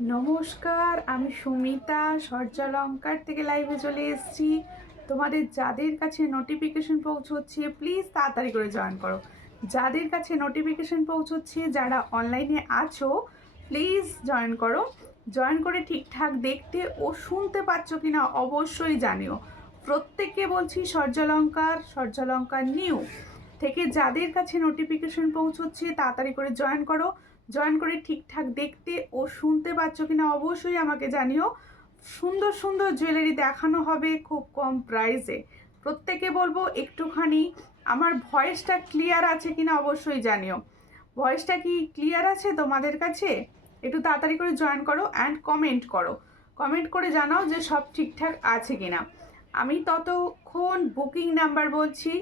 নমস্কার, আমি সুমিতা সূর্যালঙ্কার থেকে লাইভে চলে এসেছি। তোমাদের যাদের কাছে নোটিফিকেশন পৌঁছচ্ছে প্লিজ তাড়াতাড়ি করে জয়েন করো। যাদের কাছে নোটিফিকেশন পৌঁছচ্ছে, যারা অনলাইনে আছো প্লিজ জয়েন করো। জয়েন করে ঠিকঠাক দেখতে ও শুনতে পাচ্ছ কিনা অবশ্যই জানিও। প্রত্যেককে বলছি সূর্যালঙ্কার নিউ থেকে যাদের কাছে নোটিফিকেশন পৌঁছচ্ছে তাড়াতাড়ি করে জয়েন করো। জয়েন করে ঠিকঠাক দেখতে ও শুনতে পাচ্ছ কিনা অবশ্যই আমাকে জানিও। সুন্দর সুন্দর জুয়েলারি দেখানো হবে খুব কম প্রাইসে। প্রত্যেকে বলবো একটুখানি আমার ভয়েসটা ক্লিয়ার আছে কিনা অবশ্যই জানিও। ভয়েসটা কি ক্লিয়ার আছে তোমাদের কাছে? একটু তাড়াতাড়ি করে জয়েন করো অ্যান্ড কমেন্ট করো। কমেন্ট করে জানাও যে সব ঠিকঠাক আছে কিনা। আমি ততক্ষণ বুকিং নাম্বার বলছি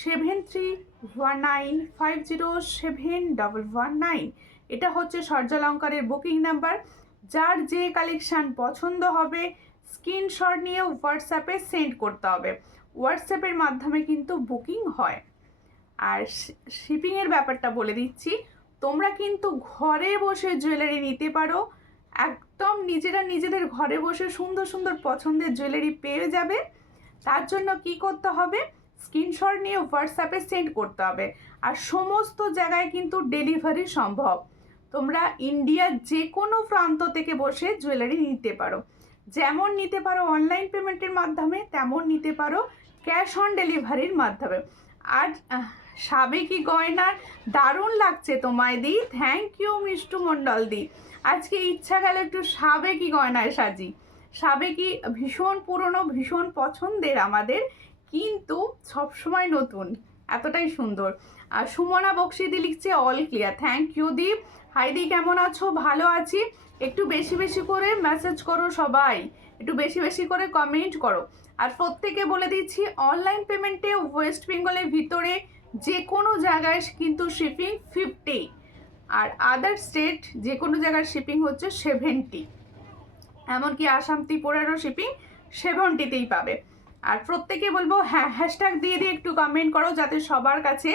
7319507119। এটা হচ্ছে সূর্যালঙ্কারের বুকিং নাম্বার। যার যে কালেকশান পছন্দ হবে স্ক্রিনশট নিয়ে হোয়াটসঅ্যাপে সেন্ড করতে হবে। হোয়াটসঅ্যাপের মাধ্যমে কিন্তু বুকিং হয়। আর শিপিংয়ের ব্যাপারটা বলে দিচ্ছি, তোমরা কিন্তু ঘরে বসে জুয়েলারি নিতে পারো। একদম নিজেদের ঘরে বসে সুন্দর সুন্দর পছন্দের জুয়েলারি পেয়ে যাবে। তার জন্য কি করতে হবে, স্ক্রিনশট নিয়ে হোয়াটসঅ্যাপে সেন্ড করতে হবে। আর সমস্ত জায়গায় কিন্তু ডেলিভারি সম্ভব। তোমরা ইন্ডিয়ার যে কোনো প্রান্ত থেকে বসে জুয়েলারি নিতে পারো। যেমন নিতে পারো অনলাইন পেমেন্টের মাধ্যমে, তেমন নিতে পারো ক্যাশ অন ডেলিভারির মাধ্যমে। আর সাবেকি গয়নার দারুণ লাগছে তোমায় দি, থ্যাংক ইউ মিষ্টু মণ্ডল দি। আজকে ইচ্ছা গেল একটু সাবেকি গয়নায় সাজি। সাবেকি ভীষণ পুরনো, ভীষণ পছন্দের আমাদের, কিন্তু সবসময় নতুন, এতটাই সুন্দর। আর সুমনা বক্সিদি লিখছে অল ক্লিয়ার, থ্যাংক ইউ দীপ। হাইদি কেমন আছো? ভালো আছি। একটু বেশি বেশি করে মেসেজ করো সবাই, একটু বেশি বেশি করে কমেন্ট করো। আর প্রত্যেকে বলে দিচ্ছি অনলাইন পেমেন্টে ওয়েস্ট বেঙ্গলের ভিতরে যে কোনো জায়গায় কিন্তু শিপিং 50, আর আদার স্টেট যে কোনো জায়গার শিপিং হচ্ছে 70। এমনকি আসাম ত্রিপুরারও শিপিং 70তেই পাবে। আর প্রত্যেকে বলবো হ্যাঁ হ্যাশট্যাগ দিয়ে দিয়ে একটু কমেন্ট করো যাতে সবার কাছে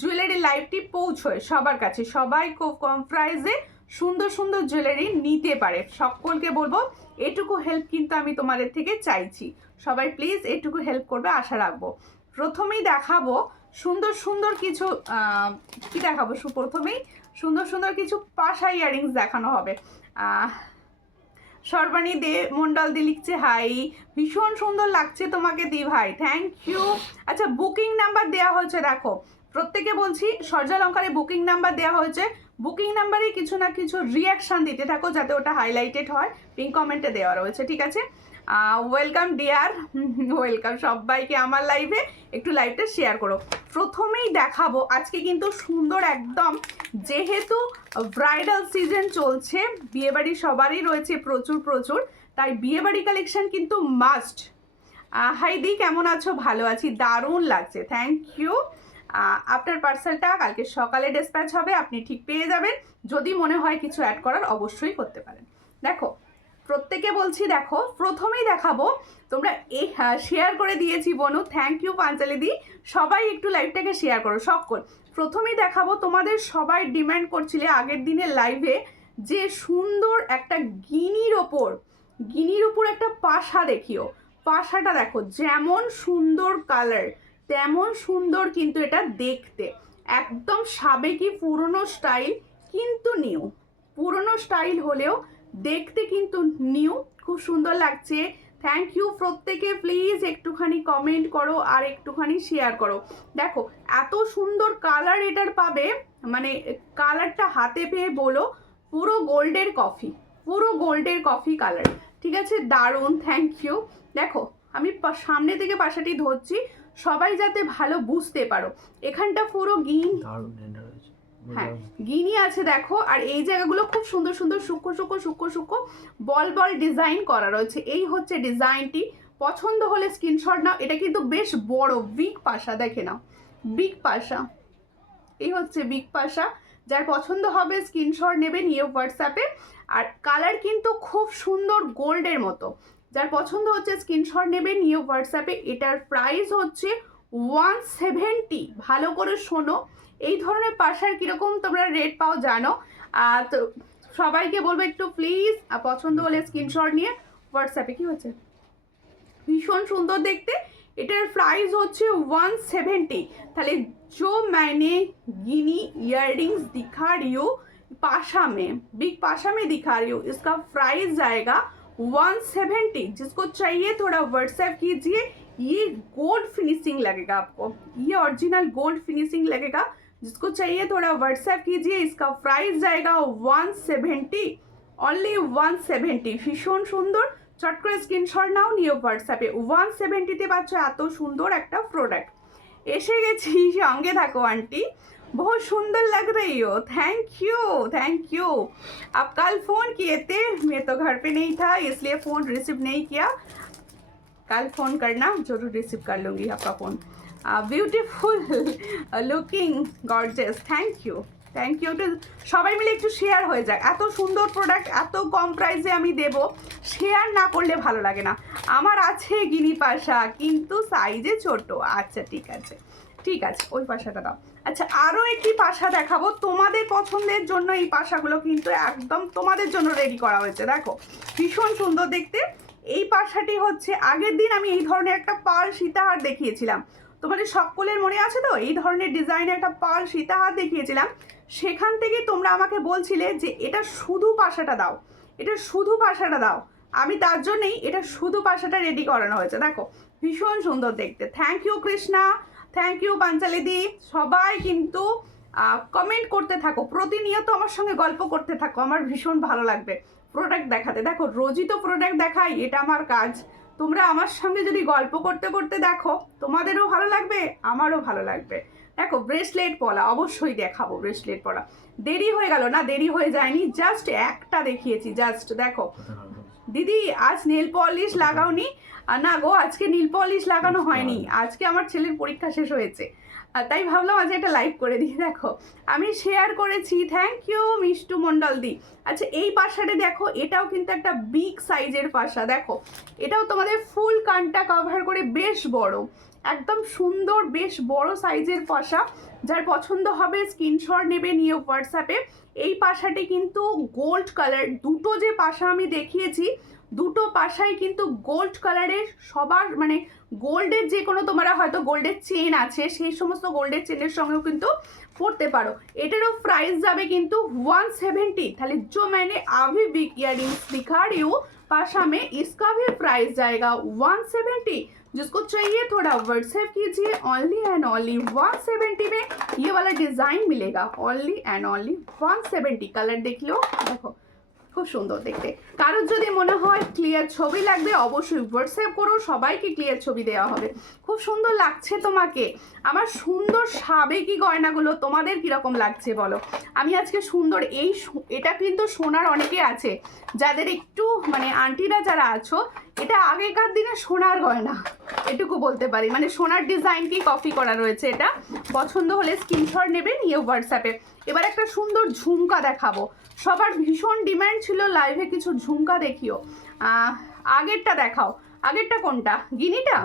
জুয়েলারি লাইভটি পৌঁছয়, সবার কাছে সবাই খুব কম প্রাইসে সুন্দর সুন্দর জুয়েলারি নিতে পারে। সকলকে বলবো এটুকু হেল্প কিন্তু আমি তোমাদের থেকে চাইছি। সবাই প্লিজ এটুকু হেল্প করবে আশা রাখবো। প্রথমেই দেখাবো সুন্দর সুন্দর কিছু কি দেখাবো, প্রথমেই সুন্দর সুন্দর কিছু পাশা ইয়ারিংস দেখানো হবে। সর্বাণী দে মন্ডল দি লিখছে হাই, ভীষণ সুন্দর লাগছে তোমাকে দি ভাই, থ্যাংক ইউ। আচ্ছা বুকিং নাম্বার দেওয়া হয়েছে, দেখো প্রত্যেকে বলছি সূর্যালঙ্কারে বুকিং নাম্বার দেওয়া হয়েছে। বুকিং নাম্বারে কিছু না কিছু রিয়াকশান দিতে থাকো যাতে ওটা হাইলাইটেড হয়। পিন কমেন্টে দেওয়া রয়েছে, ঠিক আছে? ওয়েলকাম ডিয়ার, ওয়েলকাম সবাইকে আমার লাইভে। একটু লাইভটা শেয়ার করো। প্রথমেই দেখাবো আজকে কিন্তু সুন্দর একদম, যেহেতু ব্রাইডাল সিজন চলছে, বিয়েবাড়ি সবারই রয়েছে প্রচুর প্রচুর, তাই বিয়েবাড়ি কালেকশন কিন্তু মাস্ট। হাইদি কেমন আছো? ভালো আছি, দারুণ লাগছে, থ্যাংক ইউ। আপনার পার্সেলটা কালকে সকালে ডিসপ্যাচ হবে, আপনি ঠিক পেয়ে যাবেন। যদি মনে হয় কিছু অ্যাড করার অবশ্যই করতে পারেন। দেখো প্রত্যেকে বলছি, দেখো প্রথমেই দেখাবো, তোমরা এই শেয়ার করে দিয়েছি বনু, থ্যাংক ইউ পাঞ্চালি দি। সবাই একটু লাইভটাকে শেয়ার করো সকল। প্রথমেই দেখাবো, তোমাদের সবাই ডিমান্ড করছিলে আগের দিনের লাইভে যে সুন্দর একটা গিনির ওপর একটা পাশা দেখিও। পাশাটা দেখো যেমন সুন্দর কালার তেমন সুন্দর কিন্তু এটা দেখতে, একদম সাবেকি পুরনো স্টাইল, কিন্তু নিউ। পুরনো স্টাইল হলেও দেখতে কিন্তু নিউ, খুব সুন্দর লাগছে। থ্যাংক ইউ প্রত্যেকে, প্লিজ একটুখানি কমেন্ট করো আর একটুখানি শেয়ার করো। দেখো এত সুন্দর কালার এটার পাবে, মানে কালারটা হাতে পেয়ে বলো পুরো গোল্ডের কফি, পুরো গোল্ডের কফি কালার, ঠিক আছে? দারুণ, থ্যাংক ইউ। দেখো আমি সামনে থেকে পাশাটি ধরছি সবাই যাতে ভালো বুঝতে পারো। এখানটা পুরো হ্যাঁ গিনি আছে দেখো, আর এই জায়গাগুলো খুব সুন্দর সুন্দর সূক্ষ্ম সূক্ষ্ম সূক্ষ্ম সূক্ষ্ম বল বল ডিজাইন করা রয়েছে। এই হচ্ছে ডিজাইনটি, পছন্দ হলে স্ক্রিনশট নাও। এটা কিন্তু বেশ বড় বিগ পাশা, দেখে নাও বিগ পাশা, এই হচ্ছে বিগ পাশা। যার পছন্দ হবে স্ক্রিনশট নেবে নিয়ে হোয়াটসঅ্যাপে। আর কালার কিন্তু খুব সুন্দর গোল্ডের মতো, যার পছন্দ হচ্ছে স্ক্রিনশট নেবে নিয়ে হোয়াটসঅ্যাপে। এটার প্রাইস হচ্ছে 170। ভালো করে শোনো, এই ধরনের পাশার কীরকম তোমরা রেট পাও জানো। তো সবাইকে বলবো একটু প্লিজ পছন্দ হলে স্ক্রিনশট নিয়ে হোয়াটসঅ্যাপে। কি হচ্ছে, ভীষণ সুন্দর দেখতে। এটার প্রাইস হচ্ছে 170। তাহলে जो मैंने गिनी इयररिंग्स दिखा रही हूँ पाशा में, बिग पाशा में दिखा रही हूँ, इसका प्राइस जाएगा 170। जिसको चाहिए थोड़ा व्हाट्सएप कीजिए। ये गोल्ड फिनिशिंग लगेगा आपको, ये ओरिजिनल गोल्ड फिनिशिंग लगेगा। जिसको चाहिए थोड़ा व्हाट्सएप कीजिए। इसका प्राइस जाएगा 170, অনলি 170। ভীষণ সুন্দর, চট করে স্ক্রিনশট নাও, নিয়ে হোয়াটসঅ্যাপে। 170-তে পাচ্ছ এত সুন্দর একটা প্রোডাক্ট। এসে গেছি, সঙ্গে থাকো আন্টি। बहुत सुंदर लग रही हो, थैंक यू। आप कल फ़ोन किए थे, मैं तो घर पे नहीं था इसलिए फ़ोन रिसीव नहीं किया। कल फ़ोन करना, जरूर रिसीव कर लूँगी आपका phone. Beautiful looking gorgeous, thank you. একটু সবাই মিলে একটু শেয়ার হয়ে যায়। এত সুন্দর প্রোডাক্ট এত কম প্রাইসে আমি দেব, শেয়ার না করলে ভালো লাগে না। আমার আছে গিনি পাশা কিন্তু সাইজে ছোট। আচ্ছা ঠিক আছে ওই পাশাটা দাও। আচ্ছা আরও একটি পাশা দেখাবো তোমাদের পছন্দের জন্য। এই পাশাগুলো কিন্তু একদম তোমাদের জন্য রেডি করা হয়েছে। দেখো ভীষণ সুন্দর দেখতে। এই পাশাটি হচ্ছে, আগের দিন আমি এই ধরনের একটা পার্ল সীতাহার দেখিয়েছিলাম, তোমাদের সকলের মনে আছে তো? এই ধরনের ডিজাইনের একটা পার্ল সীতাহার দেখিয়েছিলাম। সেখান থেকে তোমরা আমাকে বলছিলে যে এটা শুধু পাশাটা দাও, এটা শুধু পাশাটা দাও। আমি তার জন্যই এটা শুধু পাশাটা রেডি করানো হয়েছে। দেখো ভীষণ সুন্দর দেখতে। Thank you Krishna, thank you পাঞ্চালিদি। সবাই কিন্তু কমেন্ট করতে থাকো, প্রতিনিয়ত আমার সঙ্গে গল্প করতে থাকো, আমার ভীষণ ভালো লাগবে প্রোডাক্ট দেখাতে। দেখো রোজই তো প্রোডাক্ট দেখাই, এটা আমার কাজ। তোমরা আমার সঙ্গে যদি গল্প করতে করতে দেখো, তোমাদেরও ভালো লাগবে, আমারও ভালো লাগবে। দেখো ব্রেসলেট পরা, অবশ্যই দেখাবো ব্রেসলেট পরা। দেরি হয়ে গেল না? দেরি হয়ে যায়নি, জাস্ট একটা দেখিয়েছি। জাস্ট দেখো দিদি, আজ নেল পলিশ লাগাওনি? না গো, আজকে নীল পলিশ লাগানো হয়নি, আজকে আমার ছেলের পরীক্ষা শেষ হয়েছে, তাই ভাবলাম আজ একটা লাইভ করে দিই। দেখো আমি শেয়ার করেছি, থ্যাংক ইউ মিষ্টু মণ্ডল দি। আচ্ছা এই পাশাটা দেখো, এটাও কিন্তু একটা বিগ সাইজের পাশা। দেখো এটাও তোমাদের ফুল কানটা কভার করে বেশ বড়, একদম সুন্দর বেশ বড় সাইজের পাশা। যার পছন্দ হবে স্ক্রিনশট নেবে, নিয়ে হোয়াটসঅ্যাপে। এই পাশাটি কিন্তু গোল্ড কালার, দুটো যে পাশা আমি দেখিয়েছি দুটো পাশাই কিন্তু গোল্ড কালারের। সবার মানে গোল্ডের যে কোনো, তোমরা হয়তো গোল্ডের চেন আছে, সেই সমস্ত গোল্ডের চেনের সঙ্গেও কিন্তু পড়তে পারো। এটারও প্রাইস যাবে কিন্তু 170। তাহলে जो मैंने अभी बिग इयररिंग्स दिखा रही हूँ पाशा में, इसका भी प्राइस जाएगा 170। जिसको चाहिए थोड़ा व्हाट्सएप कीजिए। ओनली एंड ओनली 170 में ये वाला डिजाइन मिलेगा। Only and only 170। कलर देख लो, देखो খুব সুন্দর দেখতে। কারোর যদি মনে হয় ক্লিয়ার ছবি লাগবে, অবশ্যই হোয়াটসঅ্যাপ করো, সবাইকে ক্লিয়ার ছবি দেওয়া হবে। খুব সুন্দর লাগছে তোমাকে আমার সুন্দর সাবেকি গয়নাগুলো, তোমাদের কীরকম লাগছে বলো? আমি আজকে সুন্দর এটা কিন্তু সোনার অনেকে আছে যাদের একটু মানে আন্টিরা যারা আছো, এটা আগেকার দিনে সোনার গয়না, এটুকু বলতে পারি। মানে সোনার ডিজাইনকেই কপি করা রয়েছে। এটা পছন্দ হলে স্ক্রিনশট নেবে, নিয়ে হোয়াটসঅ্যাপে। এবার একটা সুন্দর ঝুমকা দেখাবো, সবার ভীষণ ডিমান্ড ছিল লাইভে কিছু ঝুমকা দেখিও। আগেরটা দেখাও, আগেরটা কোনটা? গিনিটা?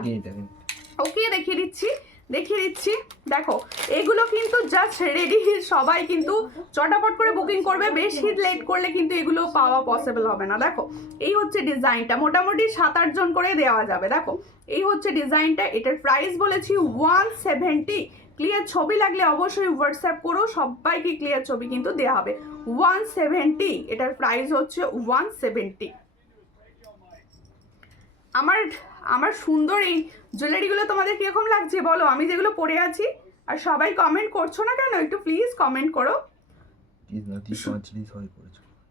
ওকে দেখিয়ে দিচ্ছি। দেখো এগুলো কিন্তু জাস্ট রেডি, সবাই কিন্তু চটাপট করে বুকিং করবে, বেশি লেট করলে কিন্তু এগুলো পাওয়া পসিবল হবে না। দেখো এই হচ্ছে ডিজাইনটা, মোটামুটি 7-8 জন করে দেওয়া যাবে। দেখো এই হচ্ছে ডিজাইনটা। এটার প্রাইস বলেছি 170। ক্লিয়ার ছবি লাগলে অবশ্যই হোয়াটসঅ্যাপ করো, সবাইকে ক্লিয়ার ছবি কিন্তু দেওয়া হবে। 170 এটার প্রাইস হচ্ছে 170। আমার সুন্দর এই জুয়েলারিগুলো তোমাদের কীরকম লাগছে বলো? আমি যেগুলো পরে আছি, আর সবাই কমেন্ট করছো না কেন? একটু প্লিজ কমেন্ট করো।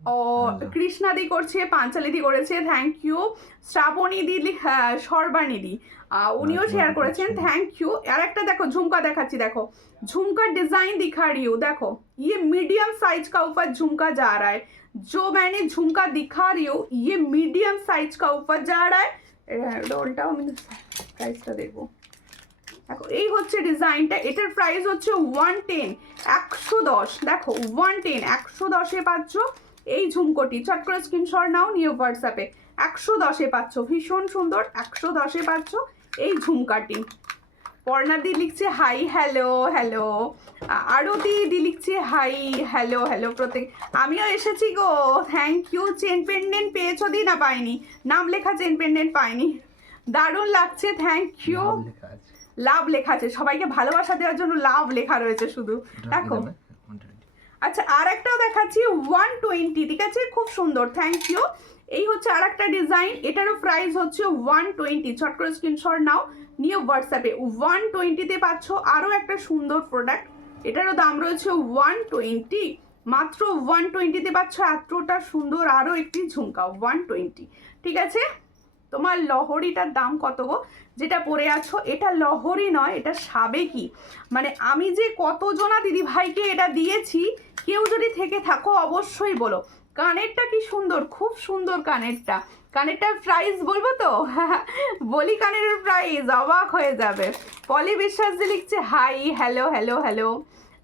ও কৃষ্ণাদি করছে, পাঞ্চালিদি করেছে, থ্যাংক ইউ। শ্রাবণী দিদি, সর্বাণীদি উনিও শেয়ার করেছেন, থ্যাংক ইউ। আর একটা দেখো ঝুমকা দেখাচ্ছি, দেখো झुमका डिजाइन दिखा रही हूँ। देखो ये मीडियम साइज का ऊपर झुमका जा रहा है, जो मैंने झुमका दिखा रही हूँ ये मीडियम साइज का ऊपर जा रहा है। ডলটাও আমি প্রাইসটা দেখবো। দেখো এই হচ্ছে ডিজাইনটা, এটার প্রাইস হচ্ছে 110, 110। দেখো 110, 110-এ পাচ্ছ এই ঝুমকোটি। চট করে স্ক্রিনশট নাও, নিয়ে হোয়াটসঅ্যাপে। 110-এ পাচ্ছ, ভীষণ সুন্দর। 110-এ পাচ্ছ এই ঝুমকাটি। পর্ণাদি লিখছে হাই হ্যালো হ্যালো, আরতি দি লিখছে হাই হ্যালো হ্যালো প্রত্যেক। আমিও এসেছি গো, থ্যাংক ইউ। চেন পেন্ডেন্ট পেয়েছো দি? না পাইনি, নাম লেখা চেন পেন্ডেন্ট পাইনি। দারুণ লাগছে, থ্যাংক ইউ। লাভ লেখা আছে, সবাইকে ভালোবাসা দেওয়ার জন্য লাভ লেখা রয়েছে শুধু, দেখো। আচ্ছা আর একটাও দেখাচ্ছি 120, ঠিক আছে, খুব সুন্দর, থ্যাংক ইউ। এই হচ্ছে আর একটা ডিজাইন, এটারও প্রাইস হচ্ছে 120। চট করে স্ক্রিনশট নাও, নিয়ে হোয়াটসঅ্যাপে 120-তে পাচ্ছ আরও একটা সুন্দর প্রোডাক্ট। এটারও দাম রয়েছে 120, মাত্র 120-তে পাচ্ছ এতটা সুন্দর আরও একটি ঝুমকা 120, ঠিক আছে। তোমার লহরিটার দাম কত গো, যেটা পরে আছো? এটা লহরি নয়, এটা সাবেকি। মানে আমি যে কতজনা দিদি ভাইকে এটা দিয়েছি, কেউ যদি থেকে থাকো অবশ্যই বলো। কানেরটা কি সুন্দর, খুব সুন্দর কানেরটা। কানেরটার প্রাইস বলবো তো? বলি কানের প্রাইস, অবাক হয়ে যাবে। পলি বিশ্বাস যে লিখছে হাই হ্যালো হ্যালো হ্যালো,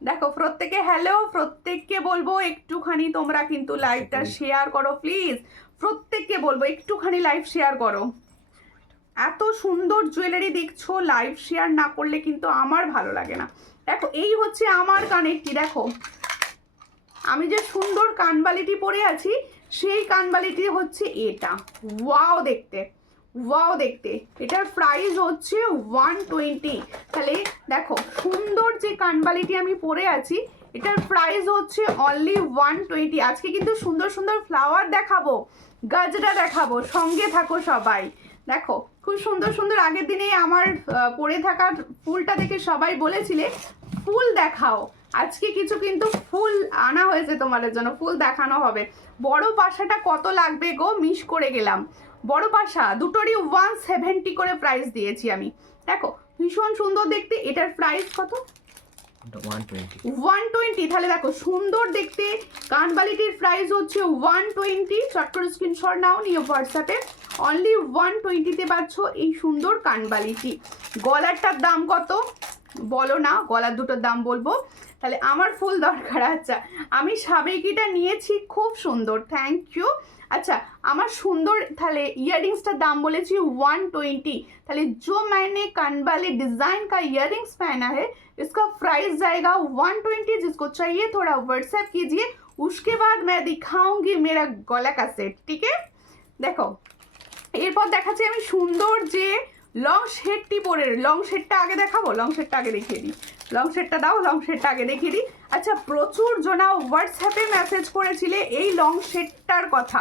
দেখো প্রত্যেকে হ্যালো, প্রত্যেককে বলবো একটুখানি তোমরা কিন্তু লাইভটা শেয়ার করো প্লিজ। প্রত্যেককে বলবো একটুখানি লাইভ শেয়ার করো। এত সুন্দর জুয়েলারি দেখছো, লাইভ শেয়ার না করলে কিন্তু আমার ভালো লাগে না। দেখো এই হচ্ছে আমার কানেরটি, দেখো আমি যে সুন্দর কানবালিটি পরে আছি, সেই কানবালিটি হচ্ছে এটা। ওয়াও দেখতে, ওয়াও দেখতে। এটার প্রাইস হচ্ছে 120। তাহলে দেখো সুন্দর যে কানবালিটি আমি পরে আছি, এটার প্রাইস হচ্ছে অনলি 120। আজকে কিন্তু সুন্দর সুন্দর ফ্লাওয়ার দেখাবো, গাজরা দেখাবো, সঙ্গে থাকো সবাই। দেখো খুব সুন্দর সুন্দর, আগের দিনে আমার পরে থাকা ফুলটা দেখে সবাই বলেছিলে ফুল দেখাও। আজকে কিছু কিন্তু ফুল আনা হয়েছে তোমাদের জন্য, ফুল দেখানো হবে। বড় পাশাটা কত লাগবে গো, মিস করে গেলাম। বড় পাশা দুটোরই 170 করে প্রাইস দিয়েছি আমি। দেখো ভীষণ সুন্দর দেখতে। এটার প্রাইস কত? 120। তাহলে দেখো সুন্দর দেখতে কানবালিটির প্রাইস হচ্ছে 120। চট করে স্ক্রিনশট নাও, নিয়ে হোয়াটসঅ্যাপে অনলি 120-তে পাচ্ছ এই সুন্দর কানবালিটি। গলারটার দাম কত বলো না, গলার দুটোর দাম বলবো। তাহলে আমার ফুল দরকার। আচ্ছা আমি সাবেকিটা নিয়েছি, খুব সুন্দর, থ্যাংক ইউ। अच्छा আমার সুন্দর তাহলে ইয়াররিংসটার দাম বলেছি 120। তাহলে जो मैंने कानवाली डिजाइन का इयररिंग्स पहना है इसका प्राइस जाएगा 120। जिसको चाहिए थोड़ा व्हाट्सएप कीजिए, उसके बाद मैं दिखाऊंगी मेरा गला का सेट, ठीक है। देखो এরপর দেখাচ্ছি আমি সুন্দর যে লং শেডটি পরে। লং শেডটা আগে দেখাবো, লং শেডটা আগে দেখিয়ে দিই। লং শেডটা দাও, লং শেডটা আগে দেখিয়ে দিই। আচ্ছা প্রচুর জনা হোয়াটসঅ্যাপে মেসেজ করেছিলে এই লং শেডটার কথা।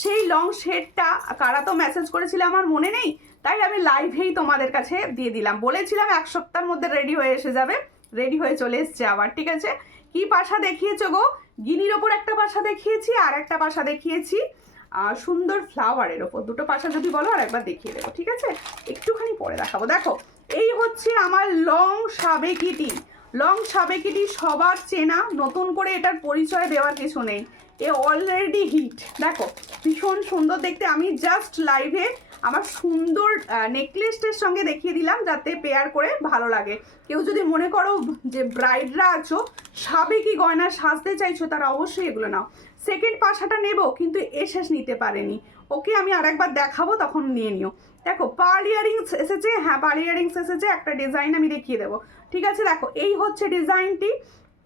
সেই লং শেডটা কারা তো মেসেজ করেছিলে আমার মনে নেই, তাই আমি লাইভেই তোমাদের কাছে দিয়ে দিলাম। বলেছিলাম এক সপ্তাহের মধ্যে রেডি হয়ে এসে যাবে, রেডি হয়ে চলে এসছে আবার, ঠিক আছে। কি পাশা দেখিয়েছো গো? গিনির ওপর একটা পাশা দেখিয়েছি, আর একটা পাশা দেখিয়েছি সুন্দর ফ্লাওয়ারের ওপর। দুটো পাশা যদি বলো আর একবার দেখিয়ে দেবো, ঠিক আছে। একটুখানি পরে দেখাবো। দেখো এই হচ্ছে আমার লং সাবেকিটি। লং সাবেকিটি সবার চেনা, নতুন করে এটার পরিচয় দেওয়ার কিছু নেই, এ অলরেডি হিট। দেখো ভীষণ সুন্দর দেখতে। আমি জাস্ট লাইভে আমার সুন্দর নেকলেসটার সঙ্গে দেখিয়ে দিলাম যাতে পেয়ার করে ভালো লাগে। কেউ যদি মনে করো যে ব্রাইডরা আছো সাবেকি গয়না সাজতে চাইছো, তারা অবশ্যই এগুলো নাও। সেকেন্ড পাশাটা নেব কিন্তু এসে নিতে পারেনি, ওকে আমি আরেকবার দেখাবো, তখন নিয়ে নিও। দেখো পার্ল ইয়ারিংস এসেছে, হ্যাঁ পার্ল ইয়ারিংস এসেছে, একটা ডিজাইন আমি দেখিয়ে দেবো, ঠিক আছে। দেখো এই হচ্ছে ডিজাইনটি,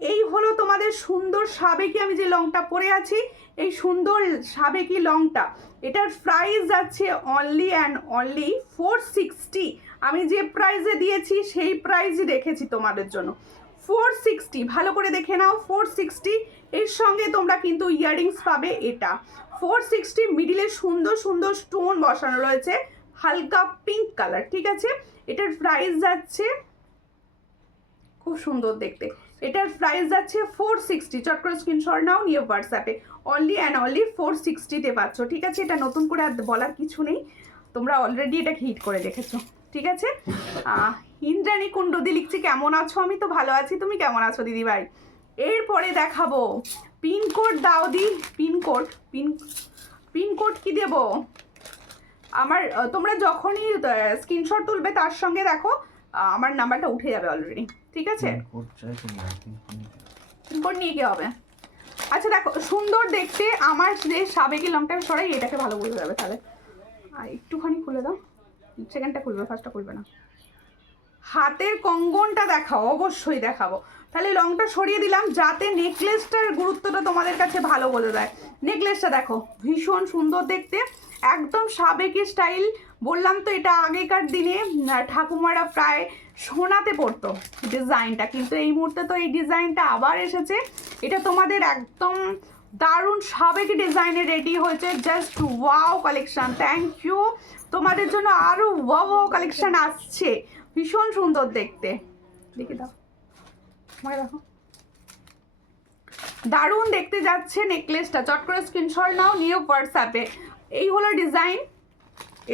এই হলো তোমাদের সুন্দর সাবেকি আমি যে লংটা পরে আছি, এই সুন্দর সাবেকি লংটা। এটার প্রাইস যাচ্ছে অনলি অ্যান্ড অনলি 460। আমি যে প্রাইসে দিয়েছি সেই প্রাইসই রেখেছি তোমাদের জন্য, 460। ভালো করে দেখে নাও, 460। এর সঙ্গে তোমরা কিন্তু ইয়াররিংস পাবে, এটা 460। মিডিলে সুন্দর সুন্দর স্টোন বসানো রয়েছে, হালকা পিঙ্ক কালার, ঠিক আছে। এটার প্রাইস যাচ্ছে খুব সুন্দর দেখতে, এটার প্রাইস যাচ্ছে 460। চট করে স্ক্রিনশট নাও, নিয়ে হোয়াটসঅ্যাপে অনলি অ্যান্ড অনলি 460-তে পাচ্ছ, ঠিক আছে। এটা নতুন করে আর বলার কিছু নেই, তোমরা অলরেডি এটাকে হিট করে দেখেছো, ঠিক আছে। ইন্দ্রাণী কুণ্ডদি লিখছি কেমন আছো? আমি তো ভালো আছি, তুমি কেমন আছো দিদি ভাই? এরপরে দেখাবো পিনকোড দাও দি, পিনকোড পিনকোড কি দেব আমার? তোমরা যখনই স্ক্রিনশট তুলবে তার সঙ্গে দেখো আমার নাম্বারটা উঠে যাবে অলরেডি, ঠিক আছে। পিনকোড নিয়ে কি হবে? আচ্ছা দেখো সুন্দর দেখতে আমার যে সাবেকি লংটা সরাই, এটাকে ভালো বোঝা যাবে। তাহলে একটুখানি খুলে দাও, সেকেন্ডটা খুলবে, ফার্স্টটা খুলবে না। হাতের কঙ্গনটা দেখাও, অবশ্যই দেখাবো। তাহলে লংটা সরিয়ে দিলাম যাতে নেকলেসটার গুরুত্বটা তোমাদের কাছে ভালো বলে দেয়। নেকলেসটা দেখো ভীষণ সুন্দর দেখতে, একদম সাবেকি স্টাইল। বললাম তো এটা আগেকার দিনে ঠাকুমারা প্রায় সোনাতে পড়তো ডিজাইনটা, কিন্তু এই মুহূর্তে তো এই ডিজাইনটা আবার এসেছে। এটা তোমাদের একদম দারুণ সাবেকি ডিজাইনে রেডি হয়েছে। Just wow collection, thank you. তোমাদের জন্য আরও ওয়াও কালেকশন আসছে, ভীষণ সুন্দর দেখতে। দেখে দাও, দেখো দারুণ দেখতে যাচ্ছে নেকলেসটা। চট করে স্ক্রিনশট নাও, নিয়ে হোয়াটসঅ্যাপে। এই হলো ডিজাইন,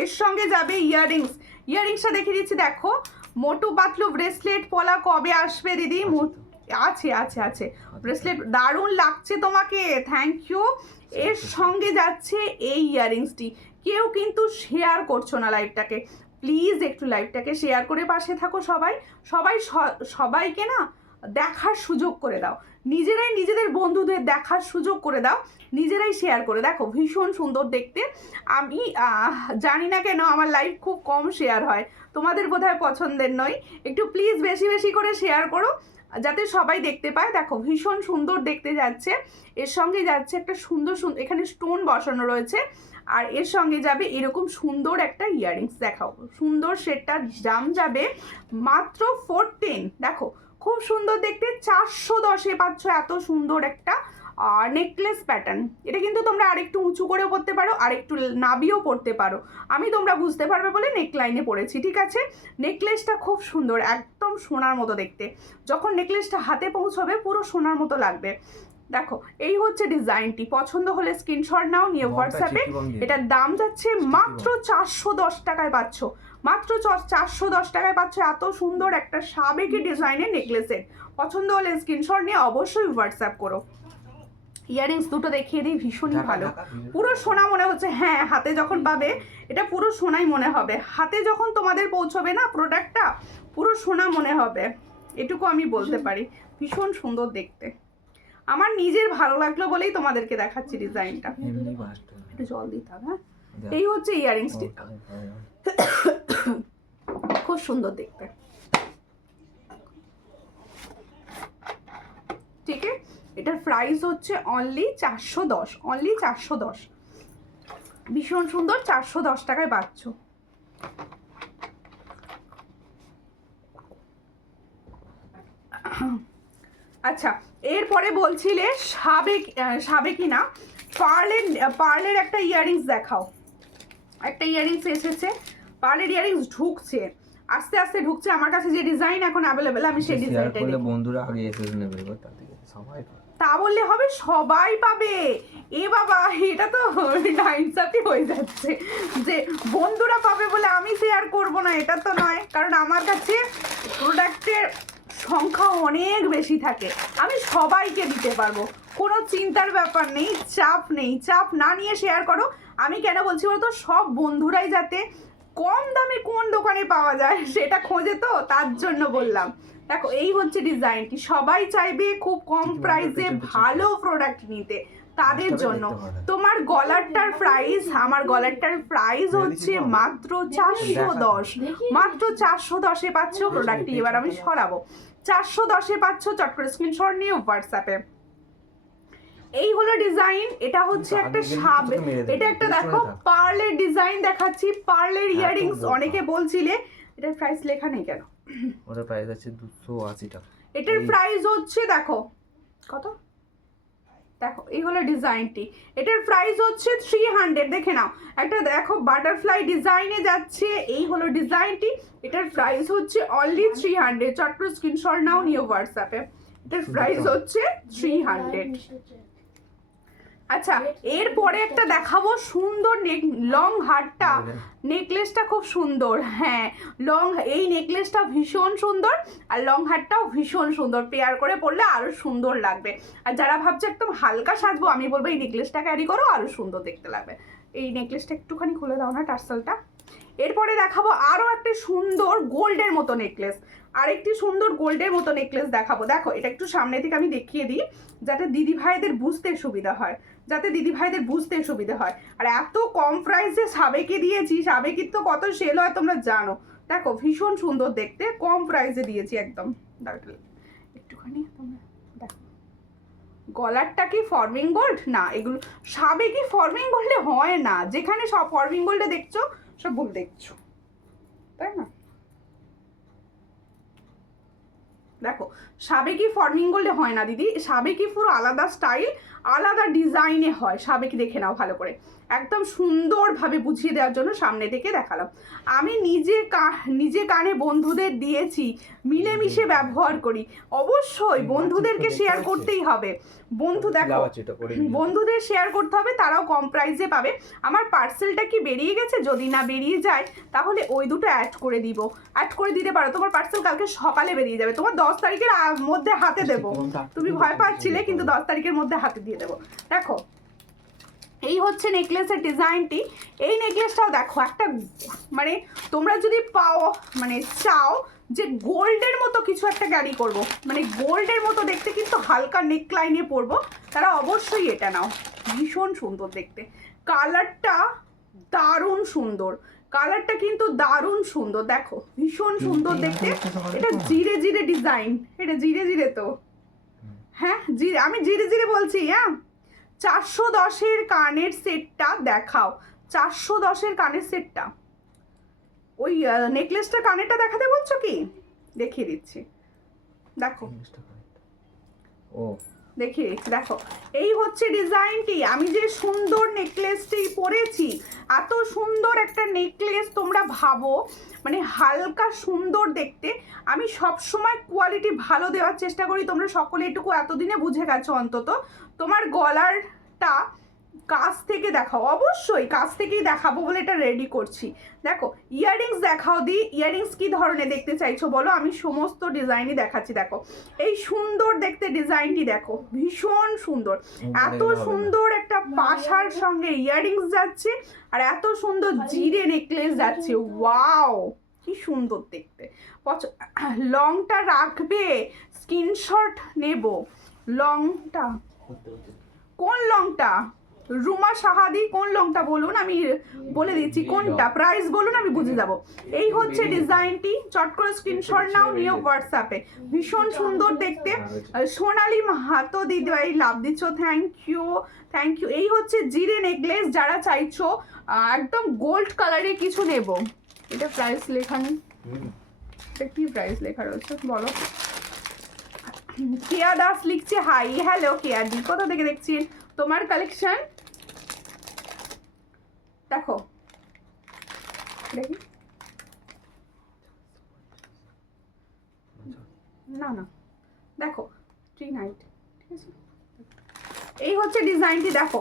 এর সঙ্গে যাবে ইয়াররিংস। ইয়াররিংসটা দেখিয়ে দিচ্ছি, দেখো মোটু পাতলু ব্রেসলেট পলা কবে আসবে দিদি? আছে আছে আছে ব্রেসলেট, দারুণ লাগছে তোমাকে, থ্যাংক ইউ। এর সঙ্গে যাচ্ছে এই ইয়াররিংসটি। কেউ কিন্তু শেয়ার করছো না লাইভটাকে, প্লিজ একটু লাইভটাকে শেয়ার করে পাশে থাকো। সবাইকে না দেখার সুযোগ করে দাও, নিজেরাই নিজেদের বন্ধুদের দেখার সুযোগ করে দাও, নিজেরাই শেয়ার করে দেখো, ভীষণ সুন্দর দেখতে। আমি জানি না কেন আমার লাইভ খুব কম শেয়ার হয়, তোমাদের বোধহয় পছন্দের নয়। একটু প্লিজ বেশি বেশি করে শেয়ার করো যাতে সবাই দেখতে পায়। দেখো ভীষণ সুন্দর দেখতে যাচ্ছে। এর সঙ্গে যাচ্ছে একটা সুন্দর সুন্দর এখানে স্টোন বসানো রয়েছে, আর এর সঙ্গে যাবে এরকম সুন্দর একটা ইয়াররিংস। দেখাও সুন্দর, সেটটার দাম যাবে মাত্র 14। দেখো খুব সুন্দর দেখতে, 410-এ পাচ্ছ এত সুন্দর একটা নেকলেস প্যাটার্ন। এটা কিন্তু তোমরা আরেকটু উঁচু করেও পরতে পারো, আরেকটু নাবিও পরতে পারো। আমি তোমরা বুঝতে পারবে বলে নেকলাইনে পরেছি, ঠিক আছে? নেকলেসটা খুব সুন্দর, একদম সোনার মতো দেখতে। যখন নেকলেসটা হাতে পৌঁছবে পুরো সোনার মতো লাগবে। দেখো এই হচ্ছে ডিজাইনটি, পছন্দ হলে স্ক্রিনশট নাও, নিয়ে হোয়াটসঅ্যাপে। এটার দাম যাচ্ছে মাত্র 410 টাকায় পাচ্ছ, মাত্র 410 টাকায় পাচ্ছ এত সুন্দর একটা সাবেকি ডিজাইনের নেকলেসের। পছন্দ হলে স্ক্রিনশট নিয়ে অবশ্যই হোয়াটসঅ্যাপ করো। ইয়াররিংস দুটো দেখিয়ে দিই, ভীষণই ভালো, পুরো সোনা মনে হচ্ছে। হ্যাঁ, হাতে যখন পাবে এটা পুরো সোনাই মনে হবে, হাতে যখন তোমাদের পৌঁছবে না প্রোডাক্টটা পুরো সোনা মনে হবে, এটুকু আমি বলতে পারি। ভীষণ সুন্দর দেখতে, আমার নিজের ভালো লাগলো বলেই তোমাদেরকে দেখাচ্ছি ডিজাইনটা। একটু জল দিতে হবে। হ্যাঁ, এই হচ্ছে ইয়াররিংসটি, খুব সুন্দর দেখতে, ঠিক আছে? এটার প্রাইস হচ্ছে অনলি 410, অনলি 410, ভীষণ সুন্দর, 410 টাকায় পাচ্ছ। আচ্ছা, এরপরে বলছিলে সাবেকি না, পার্লের একটা ইয়াররিংস দেখাও। একটা ইয়াররিংস এসেছে, পার্লের ইয়াররিংস ঢুকছে, আস্তে আস্তে ঢুকছে আমার কাছে। যে ডিজাইন এখন অ্যাভেলেবেল আমি সেই ডিজাইনটাই দেব। বন্ধুরা আগে এসে নেবে, সবাই তা বললে হবে? সবাই পাবে? এ বাবা, এটা তো নাইনসাফি হয়ে যাচ্ছে যে বন্ধুরা পাবে বলে আমি শেয়ার করব না, এটা তো নয়। কারণ আমার কাছে প্রোডাক্টের সংখ্যা অনেক বেশি থাকে, আমি সবাইকে দিতে পারবো, কোনো চিন্তার ব্যাপার নেই, চাপ নেই। চাপ না নিয়ে শেয়ার করো। আমি কেন বলছি বলতো, সব বন্ধুরাই যাতে কম দামে কোন দোকানে পাওয়া যায় সেটা খোঁজে, তো তার জন্য বললাম। দেখো এই হচ্ছে ডিজাইনটি, সবাই চাইবে খুব কম প্রাইসে ভালো প্রোডাক্ট নিতে, তাদের জন্য। তোমার গলারটার প্রাইস, আমার গলারটার প্রাইস হচ্ছে মাত্র 410, মাত্র 410-এ পাচ্ছ প্রোডাক্টটি। এবার আমি সরাবো, 410-এ পাচ্ছ, চট করে স্ক্রিনশট নিয়ে হোয়াটসঅ্যাপে। এই হলো ডিজাইন, এটা হচ্ছে একটা এটা একটা দেখো পার্লের ডিজাইন দেখাচ্ছি, পার্লের ইয়াররিংস। অনেকে বলছিলে এটার প্রাইস লেখা নেই কেন, ওটার প্রাইস আছে 280 টাকা। এটার প্রাইস হচ্ছে দেখো কত, দেখো এই হলো ডিজাইনটি, এটার প্রাইস হচ্ছে 300, দেখে নাও। একটা দেখো বাটারফ্লাই ডিজাইনে যাচ্ছে, এই হলো ডিজাইনটি, এটার প্রাইস হচ্ছে অনলি 300। চট করে স্ক্রিনশট নাও, নিয়ে হোয়াটসঅ্যাপে। এটার প্রাইস হচ্ছে 300। আচ্ছা, এরপরে একটা দেখাবো সুন্দর লং হারটা, নেকলেসটা খুব সুন্দর। হ্যাঁ, এই নেকলেসটা ভীষণ সুন্দর, আর লং হারটাও ভীষণ সুন্দর, পেয়ার করে পরলে আরো সুন্দর লাগবে। আর যারা ভাবছে একদম হালকা সাজবো, আমি বলবো এই নেকলেসটা ক্যারি করো, আরো সুন্দর দেখতে লাগবে। এই নেকলেসটা একটুখানি খুলে দাও না, টার্সেলটা। এরপরে দেখাবো আরো একটা সুন্দর গোল্ডের মতো নেকলেস, আরেকটি সুন্দর গোল্ডের মতো নেকলেস দেখাবো। দেখো এটা একটু সামনে থেকে আমি দেখিয়ে দিই যাতে দিদি ভাইদের বুঝতে সুবিধা হয়। যাতে দিদিভাইদের বুঝতে সুবিধে হয়। আর এত কম প্রাইসে সাবেকে দিয়েছি, সাবেকির তো কত সেল হয় তোমরা জানো। দেখো ভীষণ সুন্দর দেখতে, কম প্রাইসে দিয়েছি একদম। একটুখানি তোমরা দেখো, গলারটা কি ফর্মিং গোল্ড না, এগুলো সাবেকি ফর্মিং গোল্ডে হয় না, যেখানে সব ফর্মিং গোল্ডে দেখছো সব ভুল দেখছো, তাই না? দেখো সাবেকি ফর্মিং গোল্ডে হয় না দিদি, সাবেকি পুরো আলাদা স্টাইল, আলাদা ডিজাইনে হয় সাবেকি। দেখে নাও ভালো করে, একদম সুন্দরভাবে বুঝিয়ে দেওয়ার জন্য সামনে থেকে দেখালাম। আমি নিজে কানে বন্ধুদের দিয়েছি, মিলেমিশে ব্যবহার করি। অবশ্যই বন্ধুদেরকে শেয়ার করতেই হবে। বন্ধু দেখো, বন্ধুদের শেয়ার করতে হবে, তারাও কম প্রাইসে পাবে। আমার পার্সেলটা কি বেরিয়ে গেছে? যদি না বেরিয়ে যায় তাহলে ওই দুটো অ্যাড করে দিব, অ্যাড করে দিতে পারো। তোমার পার্সেল কালকে সকালে বেরিয়ে যাবে, তোমার 10 তারিখের মধ্যে হাতে দেবো। তুমি ভয় পাচ্ছিলে, কিন্তু 10 তারিখের মধ্যে হাতে দিয়ে দেবো। দেখো এই হচ্ছে নেকলেসের ডিজাইনটি। এই নেকলেসটাও দেখো একটা, মানে তোমরা যদি পাও, মানে চাও যে গোল্ডের মতো কিছু একটা ক্যারি করবো, মানে গোল্ডের মতো দেখতে কিন্তু হালকা নেকলাইনে পরবো, তারা অবশ্যই এটা নাও। ভীষণ সুন্দর দেখতে, কালারটা দারুণ সুন্দর, কালারটা কিন্তু দারুণ সুন্দর। দেখো ভীষণ সুন্দর দেখতে। এটা জিরে জিরে ডিজাইন, এটা জিরে জিরে তো, হ্যাঁ জিরে, আমি জিরে জিরে বলছি। হ্যাঁ 410-এর কানের সেটটা দেখাও, 410-এর কানের সেটটা। ওই নেকলেসটা কানেরটা দেখাতে বলছো কি? দেখিয়ে দিচ্ছি, দেখো ও দেখিয়ে দিচ্ছি। দেখো এই হচ্ছে ডিজাইনটি। আমি যে সুন্দর নেকলেসটি পরেছি, এত সুন্দর একটা নেকলেস তোমরা ভাবো, মানে হালকা সুন্দর দেখতে। আমি সব সময় কোয়ালিটি ভালো দেওয়ার চেষ্টা করি, তোমরা সকলে এটুকু এতদিনে বুঝে গেছো অন্তত। তোমার গলারটা কাছ থেকে দেখাও, অবশ্যই কাছ থেকেই দেখাবো বলে এটা রেডি করছি। দেখো ইয়াররিংস দেখাও দি, ইয়াররিংস কি ধরনের দেখতে চাইছো বলো, আমি সমস্ত ডিজাইনই দেখাচ্ছি। দেখো এই সুন্দর দেখতে ডিজাইনটি দেখো, ভীষণ সুন্দর। এত সুন্দর একটা পাশার সঙ্গে ইয়াররিংস যাচ্ছে, আর এত সুন্দর জিরে নেকলেস যাচ্ছে। ওয়াও কি সুন্দর দেখতে। লংটা রাখবে, স্ক্রিনশট নেব। লংটা কোন লংটা? রুমা সাহাদি কোন লংটা বলুন, আমি বলে দিচ্ছি কোনটা, প্রাইস বলুন, আমি বুঝে যাব। এই হচ্ছে ডিজাইনটি, চট করে স্ক্রিনশট নাও, নিও হোয়াটসঅ্যাপে। ভীষণ সুন্দর দেখতে। সোনালি মাহাতো দিদিভাই লাভ দিচ্ছ, থ্যাংক ইউ থ্যাংক ইউ। এই হচ্ছে জিরে নেকলেস, যারা চাইছো একদম গোল্ড কালারে কিছু নেব। এটা প্রাইস লেখা নেই, এটা কি প্রাইস লেখা রয়েছে বলো? কেয়া দাস লিখছে হাই, হ্যালো কেয়া দি, কোথা থেকে দেখছেন তোমার কালেকশন? দেখো দেখি, না না দেখো 3 নাইট, ঠিক আছে। এই হচ্ছে ডিজাইনটি, দেখো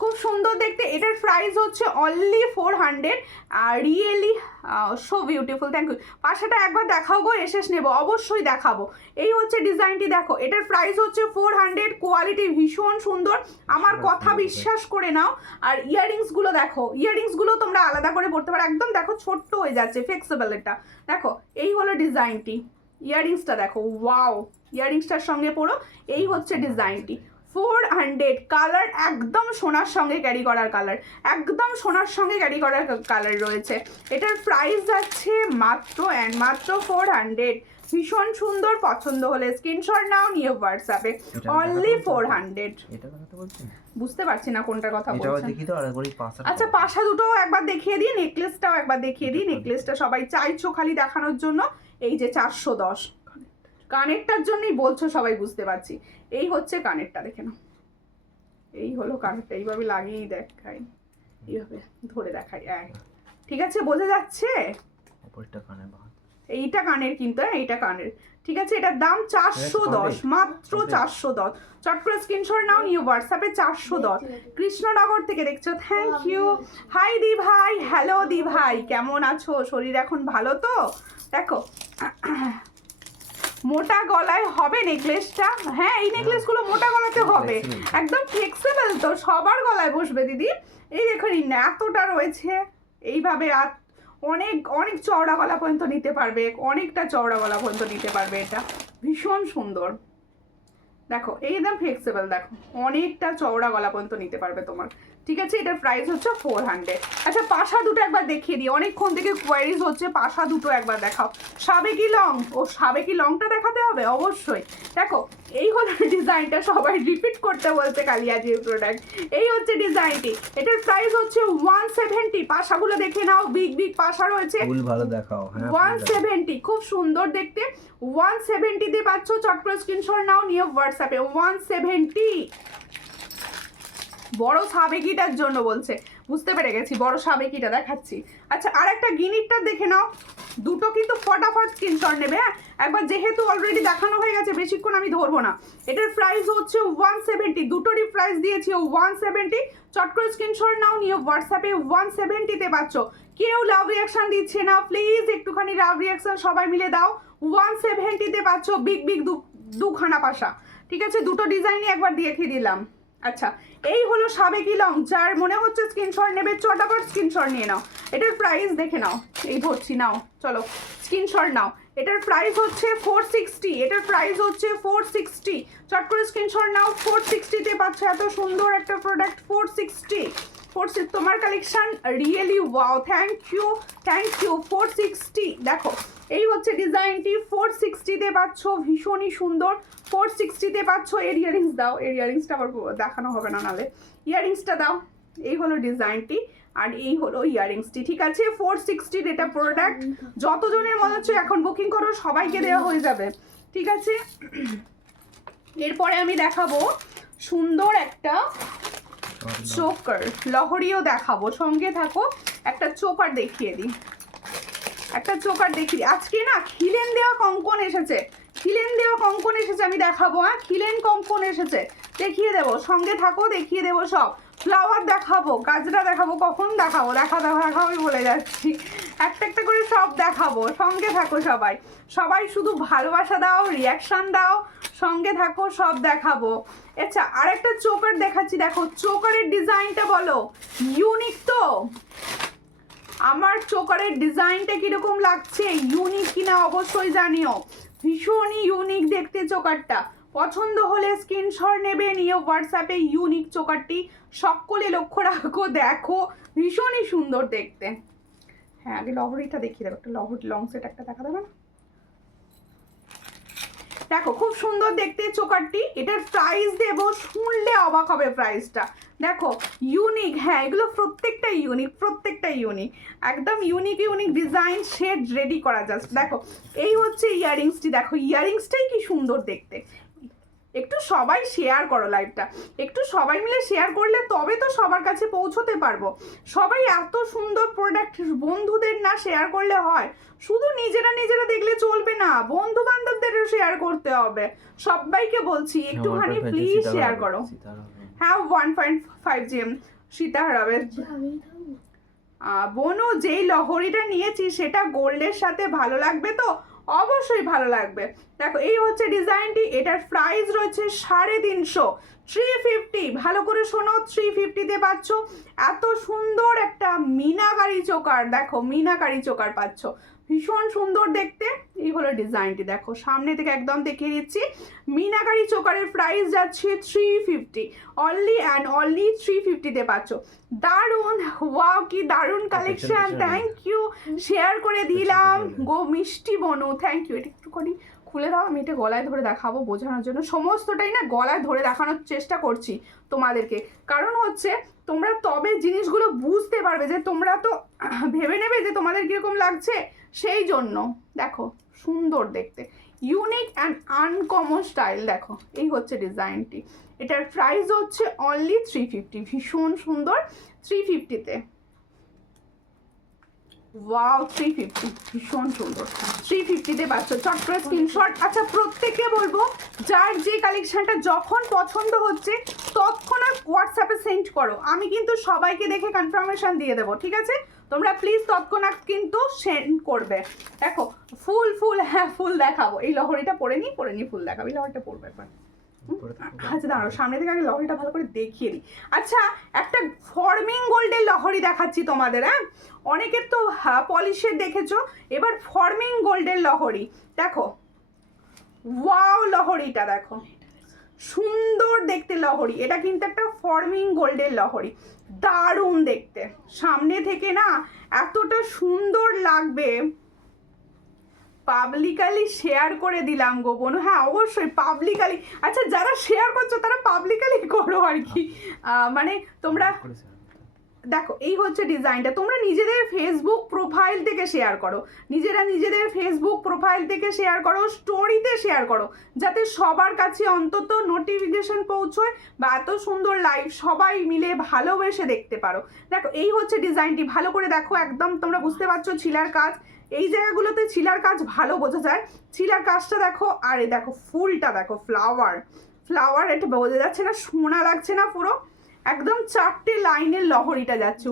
খুব সুন্দর দেখতে। এটার প্রাইস হচ্ছে অনলি 400, আর really so beautiful, thank you. পাশাটা একবার দেখাও গো, এসেস নেবো, অবশ্যই দেখাবো। এই হচ্ছে ডিজাইনটি, দেখো এটার প্রাইস হচ্ছে 400, কোয়ালিটি ভীষণ সুন্দর, আমার কথা বিশ্বাস করে নাও। আর ইয়াররিংসগুলো দেখো, ইয়াররিংসগুলো তোমরা আলাদা করে পড়তে পারো, একদম দেখো ছোট্ট হয়ে যাচ্ছে, ফ্লেক্সিবল এটা। দেখো এই হলো ডিজাইনটি, ইয়াররিংসটা দেখো, ওয়াও, ইয়াররিংসটার সঙ্গে পড়ো। এই হচ্ছে ডিজাইনটি 400, কালার একদম সোনার সঙ্গে ক্যারি করার কালার, একদম সোনার সঙ্গে ক্যারি করার কালার রয়েছে। এটার প্রাইস যাচ্ছে মাত্র অ্যান্ড মাত্র 400। ভীষণ সুন্দর, পছন্দ হলে স্ক্রিনশট নাও, নিয়ে হোয়াটসঅ্যাপে। অনলি 400। বুঝতে পারছি না কোনটার কথা বলছেন। আচ্ছা পাশা দুটোও একবার দেখিয়ে দিই, নেকলেসটাও একবার দেখিয়ে দিই। নেকলেসটা সবাই চাইছো খালি দেখানোর জন্য। এই যে 410, কানেরটার জন্যই বলছো সবাই, বুঝতে পারছি। এই হচ্ছে কানেরটা, দেখে নাও, এই হলো কানেরটা। এইভাবে লাগিয়েই দেখাই, এইভাবে ধরে দেখাই, ঠিক আছে, বোঝা যাচ্ছে? এইটা কানের কিন্তু, এইটা কানের, ঠিক আছে। এটার দাম 410, মাত্র 410। চট করে স্ক্রিনশট নাও, নিউ হোয়াটসঅ্যাপে 410। কৃষ্ণনগর থেকে দেখছো, থ্যাংক ইউ। হাই দি ভাই, হ্যালো দি ভাই, কেমন আছো? শরীর এখন ভালো তো? দেখো মোটা গলায় হবে নেকলেসটা, হ্যাঁ এই নেকলেসগুলো মোটা গলাতে হবে, একদম ফ্লেক্সিবল তো, সবার গলায় বসবে দিদি। এই দেখো এতটা রয়েছে, এইভাবে আর অনেক অনেক চওড়া গলা পর্যন্ত নিতে পারবে, অনেকটা চওড়া গলা পর্যন্ত নিতে পারবে। এটা ভীষণ সুন্দর, দেখো একদম ফ্লেক্সিবল, দেখো অনেকটা চওড়া গলা পর্যন্ত নিতে পারবে তোমার, ঠিক আছে। এটার প্রাইস হচ্ছে 400। আচ্ছা পাশা দুটো একবার দেখিয়ে দিই, অনেকক্ষণ থেকে কোয়ারিজ হচ্ছে পাশা দুটো একবার দেখাও। সাবেকি লং, ও সাবেকি লংটা দেখাতে হবে অবশ্যই। দেখো এই হলো ডিজাইনটা, সবাই রিপিট করতে বলছে কালিয়াজির প্রোডাক্ট। এই হচ্ছে ডিজাইনটি, এটার প্রাইস হচ্ছে 170। পাশাগুলো দেখে নাও, বিগ বিগ পাশা রয়েছে। ফুল ভালো দেখাও। হ্যাঁ 170 খুব সুন্দর দেখতে, 170 তে পাচ্ছ। চট করে স্ক্রিনশট নাও, নিয়ে হোয়াটসঅ্যাপে 170। বড় সাবেকিটার জন্য বলছে, বুঝতে পেরে গেছি, বড় সাবেকিটা দেখাচ্ছি। আচ্ছা আর একটা গিনিটটা দেখে নাও, দুটো কিন্তু ফটাফট স্ক্রিনশট নেবে। হ্যাঁ একবার যেহেতু অলরেডি দেখানো হয়ে গেছে, বেশিক্ষণ আমি ধরবো না। এটার প্রাইস হচ্ছে 170, দুটোরই প্রাইস দিয়েছি 170। চট করে স্ক্রিনশট নাও, নিয়ে হোয়াটসঅ্যাপে 170-তে পাচ্ছ। কেউ লাভ রিয়াকশন দিচ্ছে না, প্লিজ একটুখানি লাভ রিয়াকশন সবাই মিলে দাও। 170-তে পাচ্ছ বিগ বিগ দুখানা পাশা, ঠিক আছে। দুটো ডিজাইনই একবার দেখিয়ে দিলাম। আচ্ছা এই হলো সাবেকি লং, যার মনে হচ্ছে স্ক্রিনশট নেবে চটাপট স্ক্রিনশট নিয়ে নাও। এটার প্রাইস দেখে নাও, এই ধরছি নাও, চলো স্ক্রিনশট নাও। এটার প্রাইস হচ্ছে 460, এটার প্রাইস হচ্ছে 460। চট করে স্ক্রিনশট নাও, 460-তে পাচ্ছ এত সুন্দর একটা প্রোডাক্ট। 460 তোমার collection really wow, thank you 460। দেখো এই হচ্ছে ডিজাইনটি, 460-তে পাচ্ছ, ভীষণই সুন্দর। 460-তে পাচ্ছ। এর ইয়ারিংস দাও, এর ইয়ারিংসটা আবার দেখানো হবে না, নাহলে ইয়ারিংসটা দাও। এই হলো ডিজাইনটি আর এই হলো ইয়ারিংসটি, ঠিক আছে। 460 এটা প্রোডাক্ট, যতজনের মনে হচ্ছে এখন বুকিং করো সবাইকে দেওয়া হয়ে যাবে, ঠিক আছে। এরপরে আমি দেখাবো সুন্দর একটা চোকার, লহরিও দেখাবো, সঙ্গে থাকো। একটা চোকার দেখিয়ে দিই, একটা চোকার দেখিয়ে দিই। আজকে না খিলেন দেওয়া কঙ্কন এসেছে, খিলেন দেওয়া কঙ্কন এসেছে, আমি দেখাবো। হ্যাঁ খিলেন কঙ্কন এসেছে, দেখিয়ে দেবো, সঙ্গে থাকো, দেখিয়ে দেবো সব। ফ্লাওয়ার দেখাবো, গাজরা দেখাবো, কখন দেখাবো, দেখাবো বলে যাচ্ছি। একটা একটা করে সব দেখাবো, সঙ্গে থাকো সবাই। সবাই শুধু ভালোবাসা দাও, রিয়াকশন দাও, সঙ্গে থাকো, সব দেখাবো। আচ্ছা আর একটা চোকার দেখাচ্ছি, দেখো চোকারের ডিজাইনটা বলো, ইউনিক তো? আমার চোকারের ডিজাইনটা কিরকম লাগছে, ইউনিক কিনা অবশ্যই জানিও। ভীষণই ইউনিক দেখতে চোকারটা, পছন্দ হলে স্ক্রিনশট নেবে, নিয়ে হোয়াটসঅ্যাপে ইউনিক চোকারটি সকলে লক্ষ্য রাখো, দেখো ভীষণই সুন্দর দেখতে। হ্যাঁ আগে লহরিটা দেখিয়ে দেবো, একটা লহরি লং সেট একটা দেখা দেবে না? দেখো খুব সুন্দর দেখতে চোকারটি, এটার প্রাইস দেবো, শুনলে অবাক হবে প্রাইসটা। দেখো ইউনিক, হ্যাঁ এগুলো প্রত্যেকটা ইউনিক, একদম ইউনিক ডিজাইন শেড রেডি করা জাস্ট। দেখো এই হচ্ছে ইয়ারিংসটি, দেখো ইয়ারিংসটাই কি সুন্দর দেখতে। একটু সবাই শেয়ার করো লাইভটা, একটু সবাই মিলে শেয়ার করলে তবে তো সবার কাছে পৌঁছতে পারবো। সবাই এত সুন্দর প্রোডাক্ট বন্ধুদের না শেয়ার করলে হয়, শুধু নিজেরা দেখলে চলবে না, বন্ধু বান্ধবদেরও শেয়ার করতে হবে। সবাইকে বলছি একটুখানি প্লিজ শেয়ার করো। হ্যাঁ 1.5 GM সীতা হারাবে। বোনু যেই লহরিটা নিয়েছি সেটা গোল্ডের সাথে ভালো লাগবে তো? অবশ্যই ভালো লাগবে। দেখো এই হচ্ছে ডিজাইনটি, এটার প্রাইস রয়েছে 350, 350। ভালো করে শোনো, 350-তে পাচ্ছ এত সুন্দর একটা মিনাকারি চোকার। দেখো মিনাকারি চোকার পাচ্ছ, ভীষণ সুন্দর দেখতে। এই হলো ডিজাইনটি, দেখো সামনে থেকে একদম দেখিয়ে দিচ্ছি। মিনাকারি চোকারের প্রাইস যাচ্ছে 350, অনলি অ্যান্ড অনলি 350-তে পাচ্ছ। দারুণ, ওয়াও কি দারুণ কালেকশন, থ্যাংক ইউ, শেয়ার করে দিলাম গো মিষ্টি বনু, থ্যাংক ইউ। এটা একটুখানি খুলে দাও, আমি এটা গলায় ধরে দেখাবো বোঝানোর জন্য, সমস্তটাই না গলায় ধরে দেখানোর চেষ্টা করছি তোমাদেরকে, কারণ হচ্ছে তোমরা তবে জিনিসগুলো বুঝতে পারবে, যে তোমরা তো ভেবে নেবে যে তোমাদের কীরকম লাগছে, সেই জন্য। দেখো সুন্দর দেখতে, ইউনিক অ্যান্ড আনকমন স্টাইল। দেখো এই হচ্ছে ডিজাইনটি, এটার প্রাইস হচ্ছে অনলি 350, ভীষণ সুন্দর। 350-তে, ওয়াও 350, ভীষণ সুন্দর। 350-তে পাচ্ছ, চট করে স্ক্রিনশট। আচ্ছা প্রত্যেককে বলবো, যার যে কালেকশনটা যখন পছন্দ হচ্ছে তৎক্ষণাৎ হোয়াটসঅ্যাপে সেন্ড করো, আমি কিন্তু সবাইকে দেখে কনফার্মেশন দিয়ে দেবো, ঠিক আছে? তোমরা প্লিজ তৎক্ষণাৎ কিন্তু সেন্ড করবে। দেখো ফুল, হ্যাঁ ফুল দেখাবো। এই লহরিটা পরে নি ফুল দেখাবো, এই লহরিটা পরবে একবার। আচ্ছা দাঁড়াও, সামনে থেকে আগে লহরিটা ভালো করে দেখিয়ে দিই। আচ্ছা একটা ফর্মিং গোল্ডের লহরি দেখাচ্ছি তোমাদের। হ্যাঁ অনেকের তো পলিশের দেখেছো, এবার ফর্মিং গোল্ডের লহরি দেখো, ওয়াও লহরিটা দেখো, সুন্দর দেখতে লহরি, এটা কিন্তু একটা ফর্মিং গোল্ডের লহরি, দারুণ দেখতে, সামনে থেকে না এতটা সুন্দর লাগবে। পাবলিকালি শেয়ার করে দিলাম গো বোন, হ্যাঁ অবশ্যই পাবলিকালি, আচ্ছা যারা শেয়ার করছো তারা পাবলিকালি করো আর কি। মানে তোমরা দেখো এই হচ্ছে ডিজাইনটা, তোমরা নিজেদের ফেসবুক প্রোফাইল থেকে শেয়ার করো, নিজেদের ফেসবুক প্রোফাইল থেকে শেয়ার করো, স্টোরিতে শেয়ার করো, যাতে সবার কাছে অন্তত নোটিফিকেশন পৌঁছয় বা এত সুন্দর লাইভ সবাই মিলে ভালোবেসে দেখতে পারো। দেখো এই হচ্ছে ডিজাইনটি, ভালো করে দেখো, একদম তোমরা বুঝতে পারছো ছিলার কাজ, এই জায়গাগুলোতে ছিলার কাজ ভালো বোঝা যায়, ছিলার কাজটা দেখো, আর এই দেখো ফুলটা দেখো, ফ্লাওয়ার এটা বোঝা যাচ্ছে না, সোনা লাগছে না পুরো, একদম 4টে লাইনের লহরিটা যাচ্ছে,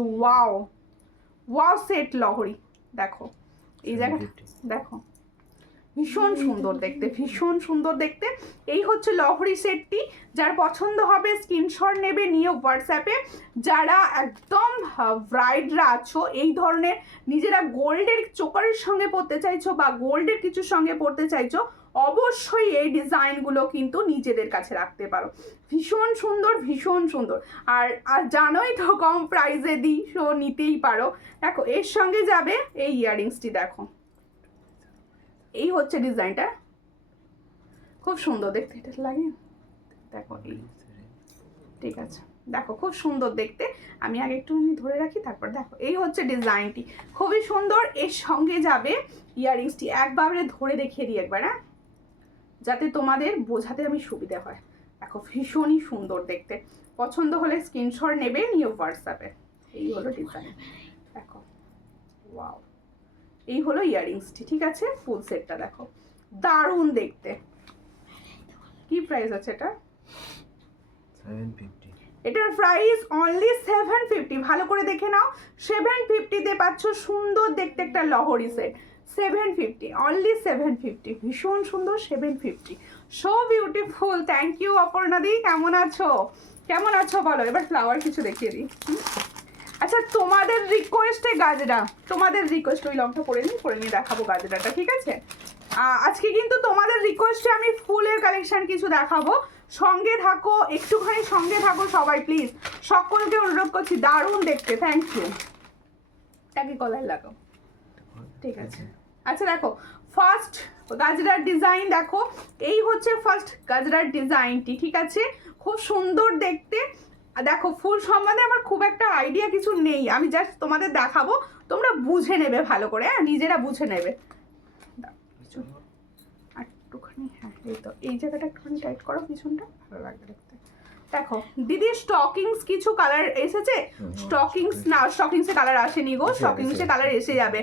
ওয়াও সেট লহরি। দেখো এই জায়গাটা দেখো, ভীষণ সুন্দর দেখতে, ভীষণ সুন্দর দেখতে। এই হচ্ছে লহরি সেটটি, যার পছন্দ হবে স্ক্রিনশট নেবে, নিয়ে হোয়াটসঅ্যাপে, যারা একদম ব্রাইডরা আছো, এই ধরনের নিজেরা গোল্ডের চোকারের সঙ্গে পরতে চাইছো বা গোল্ডের কিছুর সঙ্গে পরতে চাইছো, অবশ্যই এই ডিজাইনগুলো কিন্তু নিজেদের কাছে রাখতে পারো, ভীষণ সুন্দর, ভীষণ সুন্দর। আর জানোই তো কম প্রাইসে দিই, সো নিতেই পারো। দেখো এর সঙ্গে যাবে এই ইয়াররিংসটি, দেখো এই হচ্ছে ডিজাইনটা, খুব সুন্দর দেখতে, এটা লাগে দেখো এই, ঠিক আছে দেখো খুব সুন্দর দেখতে, আমি আগে একটু ধরে রাখি তারপর দেখো এই হচ্ছে ডিজাইনটি, খুবই সুন্দর। এর সঙ্গে যাবে ইয়াররিংসটি, একবারে ধরে দেখিয়ে দিই একবার, হ্যাঁ, যাতে তোমাদের বোঝাতে আমি সুবিধা হয়। দেখো ভীষণই সুন্দর দেখতে, পছন্দ হলে স্ক্রিনশট নেবে, নিয়ে হোয়াটসঅ্যাপে। এই হলো ডিজাইন, দেখো ওয়াও, এই হলো ইয়াররিংসটি, ঠিক আছে, ফুল সেটটা দেখো দারুণ দেখতে। কি প্রাইস আছে এটা? 750। এটার প্রাইস অনলি 750, ভালো করে দেখে নাও, 750-তে পাচ্ছ সুন্দর দেখতে একটা লহরি সেট, 750, অনলি 750, ভীষণ সুন্দর, 750, সো বিউটিফুল। থ্যাংক ইউ অপর্ণাদি, কেমন আছো বলো। এবার ফ্লাওয়ার কিছু দেখিয়ে দিই। আচ্ছা তোমাদের রিকোয়েস্টে গাজরা, তোমাদের রিকোয়েস্ট, ওই লংটা পরে নিয়ে দেখাবো গাজরাটা, ঠিক আছে। আজকে কিন্তু তোমাদের রিকোয়েস্টে আমি ফুলের কালেকশন কিছু দেখাবো, সঙ্গে থাকো, একটুখানি সঙ্গে থাকো সবাই প্লিজ, সকলকে অনুরোধ করছি, দারুণ দেখতে। থ্যাংক ইউ, তাকে কলার লাগাও, ঠিক আছে। আচ্ছা দেখো ফার্স্ট গাজরার ডিজাইন, দেখো এই হচ্ছে ফার্স্ট গাজরার ডিজাইনটি, ঠিক আছে, খুব সুন্দর দেখতে। দেখো ফুল সম্বন্ধে আমার খুব একটা আইডিয়া কিছু নেই, আমি জাস্ট তোমাদের দেখাবো, তোমরা বুঝে নেবে ভালো করে, হ্যাঁ নিজেরা বুঝে নেবে। একটুখানি, হ্যাঁ এই তো এই জায়গাটা একটুখানি টাইট করো, পিছনটা ভালো লাগবে দেখতে। দেখো দিদি স্টকিংস কিছু কালার এসেছে, স্টকিংস না, স্টকিংসে কালার আসেনি গো, স্টকিংসে কালার এসে যাবে,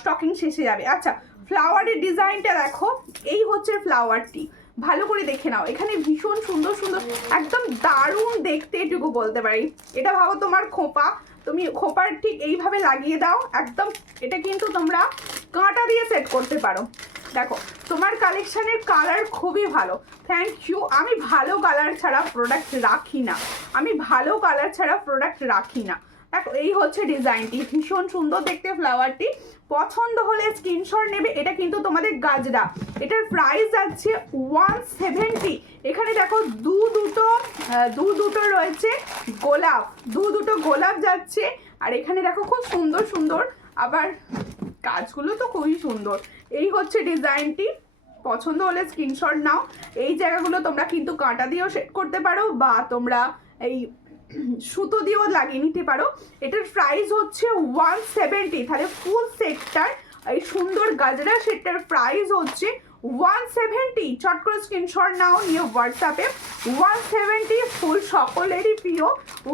স্টকিংস এসে যাবে। আচ্ছা ফ্লাওয়ারের ডিজাইনটা দেখো, এই হচ্ছে ফ্লাওয়ারটি, ভালো করে দেখে নাও, এখানে ভীষণ সুন্দর সুন্দর, একদম দারুণ দেখতে, এটুকু বলতে পারি। এটা ভাবো তোমার খোপা, তুমি খোপার ঠিক এইভাবে লাগিয়ে দাও একদম, এটা কিন্তু তোমরা কাঁটা দিয়ে সেট করতে পারো। দেখো তোমার কালেকশনের কালার খুবই ভালো, থ্যাংক ইউ। আমি ভালো কালার ছাড়া প্রোডাক্ট রাখি না, দেখো এই হচ্ছে ডিজাইনটি, ভীষণ সুন্দর দেখতে ফ্লাওয়ারটি, পছন্দ হলে স্ক্রিনশট নেবে। এটা কিন্তু তোমাদের গাজরা, এটার প্রাইস যাচ্ছে 170। এখানে দেখো দু দুটো রয়েছে গোলাপ, দুটো গোলাপ যাচ্ছে, আর এখানে দেখো খুব সুন্দর সুন্দর, আবার কাজগুলো তো খুবই সুন্দর। এই হচ্ছে ডিজাইনটি, পছন্দ হলে স্ক্রিনশট নাও। এই জায়গাগুলো তোমরা কিন্তু কাঁটা দিয়েও সেট করতে পারো, বা তোমরা এই সুতো দিয়েও লাগিয়ে নিতে পারো। এটার প্রাইস হচ্ছে 170, তাহলে ফুল সেটটার এই সুন্দর গাজরা সেটটার প্রাইস হচ্ছে 170। চট করে স্ক্রিনশট নাও, নিয়ে হোয়াটসঅ্যাপে 170, ফুল সকলেরই প্রিয়,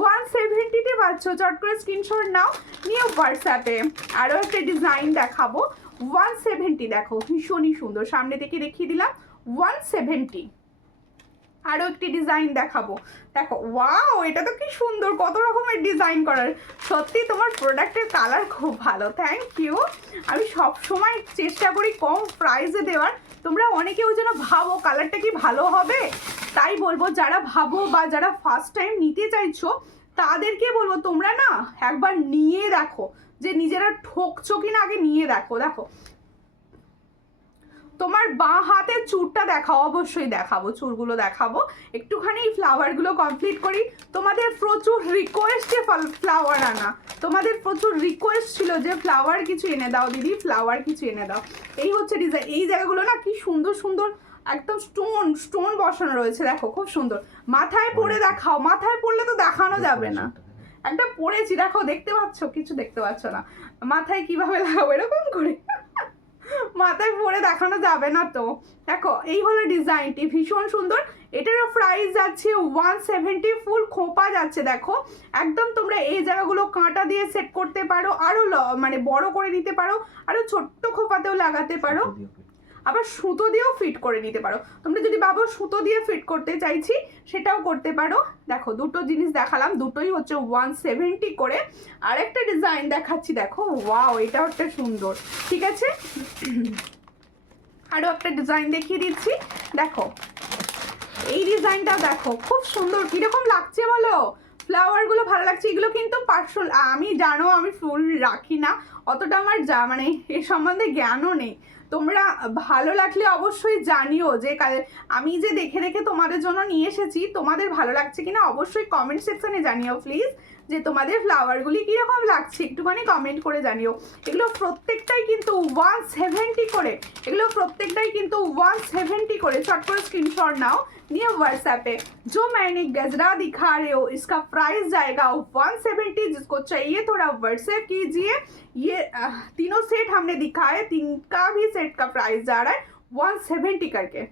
170-তে পাচ্ছ, চট করে স্ক্রিনশট নাও, নিয়ে হোয়াটসঅ্যাপে। আরও একটা ডিজাইন দেখাবো, 170, দেখো ভীষণই সুন্দর, সামনে থেকে দেখিয়ে দিলাম 170। আরও একটি ডিজাইন দেখাবো, দেখো ওয়াও, এটা তো কি সুন্দর, কত রকমের ডিজাইন করার, সত্যি তোমার প্রোডাক্টের কালার খুব ভালো, থ্যাংক ইউ। আমি সব সময় চেষ্টা করি কম প্রাইসে দেওয়ার, তোমরা অনেকেও যেন ভাবো কালারটা কি ভালো হবে, তাই বলবো যারা ভাবো বা যারা ফার্স্ট টাইম নিতে চাইছো তাদেরকে বলবো তোমরা না একবার নিয়ে দেখো, যে নিজেরা ঠকছো কিনা আগে নিয়ে দেখো। দেখো তোমার বাঁ হাতের চুরটা দেখাও, অবশ্যই দেখাবো, চুরগুলো দেখাবো। একটুখানি ফ্লাওয়ারগুলো কমপ্লিট করি। তোমাদের প্রচুর রিকোয়েস্টে ফ্লাওয়ার আনা, তোমাদের প্রচুর রিকোয়েস্ট ছিল যে ফ্লাওয়ার কিছু এনে দাও দিদি, ফ্লাওয়ার কিছু এনে দাও। এই হচ্ছে ডিজাইন। এই জায়গাগুলো না কি সুন্দর সুন্দর একদম স্টোন বসানো রয়েছে, দেখো খুব সুন্দর। মাথায় পরে দেখাও, মাথায় পরলে তো দেখানো যাবে না। একটা পরেছি দেখো, দেখতে পাচ্ছ? কিছু দেখতে পাচ্ছ না। মাথায় কিভাবে লাগাবো এরকম করে, মাথায় পরে দেখানো যাবে না তো। দেখো এই হলো ডিজাইনটি, ভীষণ সুন্দর। এটারও প্রাইস যাচ্ছে 170, ফুল খোপা যাচ্ছে। দেখো একদম তোমরা এই জায়গাগুলো কাঁটা দিয়ে সেট করতে পারো, আরো মানে বড় করে নিতে পারো, আরো ছোট্ট খোপাতেও লাগাতে পারো, আবার সুতো দিয়েও ফিট করে নিতে পারো। তোমরা যদি ভাবো সুতো দিয়ে ফিট করতে চাইছি সেটাও করতে পারো। দেখো দুটো জিনিস দেখালাম, দুটোই হচ্ছে 170 করে। আর একটা ডিজাইন দেখাচ্ছি, দেখো ওয়াও, এটাও একটা সুন্দর। ঠিক আছে, আরও একটা ডিজাইন দেখিয়ে দিচ্ছি। দেখো এই ডিজাইনটা দেখো, খুব সুন্দর। কিরকম লাগছে বলো? ফ্লাওয়ারগুলো ভালো লাগছে। এগুলো কিন্তু পার্সোনাল, আমি জানো আমি ফুল রাখি না, অতটা আমার মানে এর সম্বন্ধে জ্ঞানও নেই। তোমরা ভালো লাগলে অবশ্যই জানিও, যে আমি যে দেখে দেখে তোমাদের জন্য নিয়ে এসেছি, তোমাদের ভালো লাগছে কিনা অবশ্যই কমেন্ট সেকশনে জানিও প্লিজ, যে তোমাদের ফ্লাওয়ারগুলি কীরকম লাগছে একটুখানি কমেন্ট করে জানিও। এগুলো প্রত্যেকটাই কিন্তু 170 করে, এগুলো প্রত্যেকটাই কিন্তু 170 করে। চট করে স্ক্রিনশট নাও, নিয়ে व्हाट्सएप जो मैंने गजरा दिखा रहे हो इसका प्राइस जाएगा 170। जिसको चाहिए थोड़ा व्हाट्सएप कीजिए। ये तीनों सेट हमने दिखाए, तीन का भी सेट का प्राइस जा रहा है 170 करके।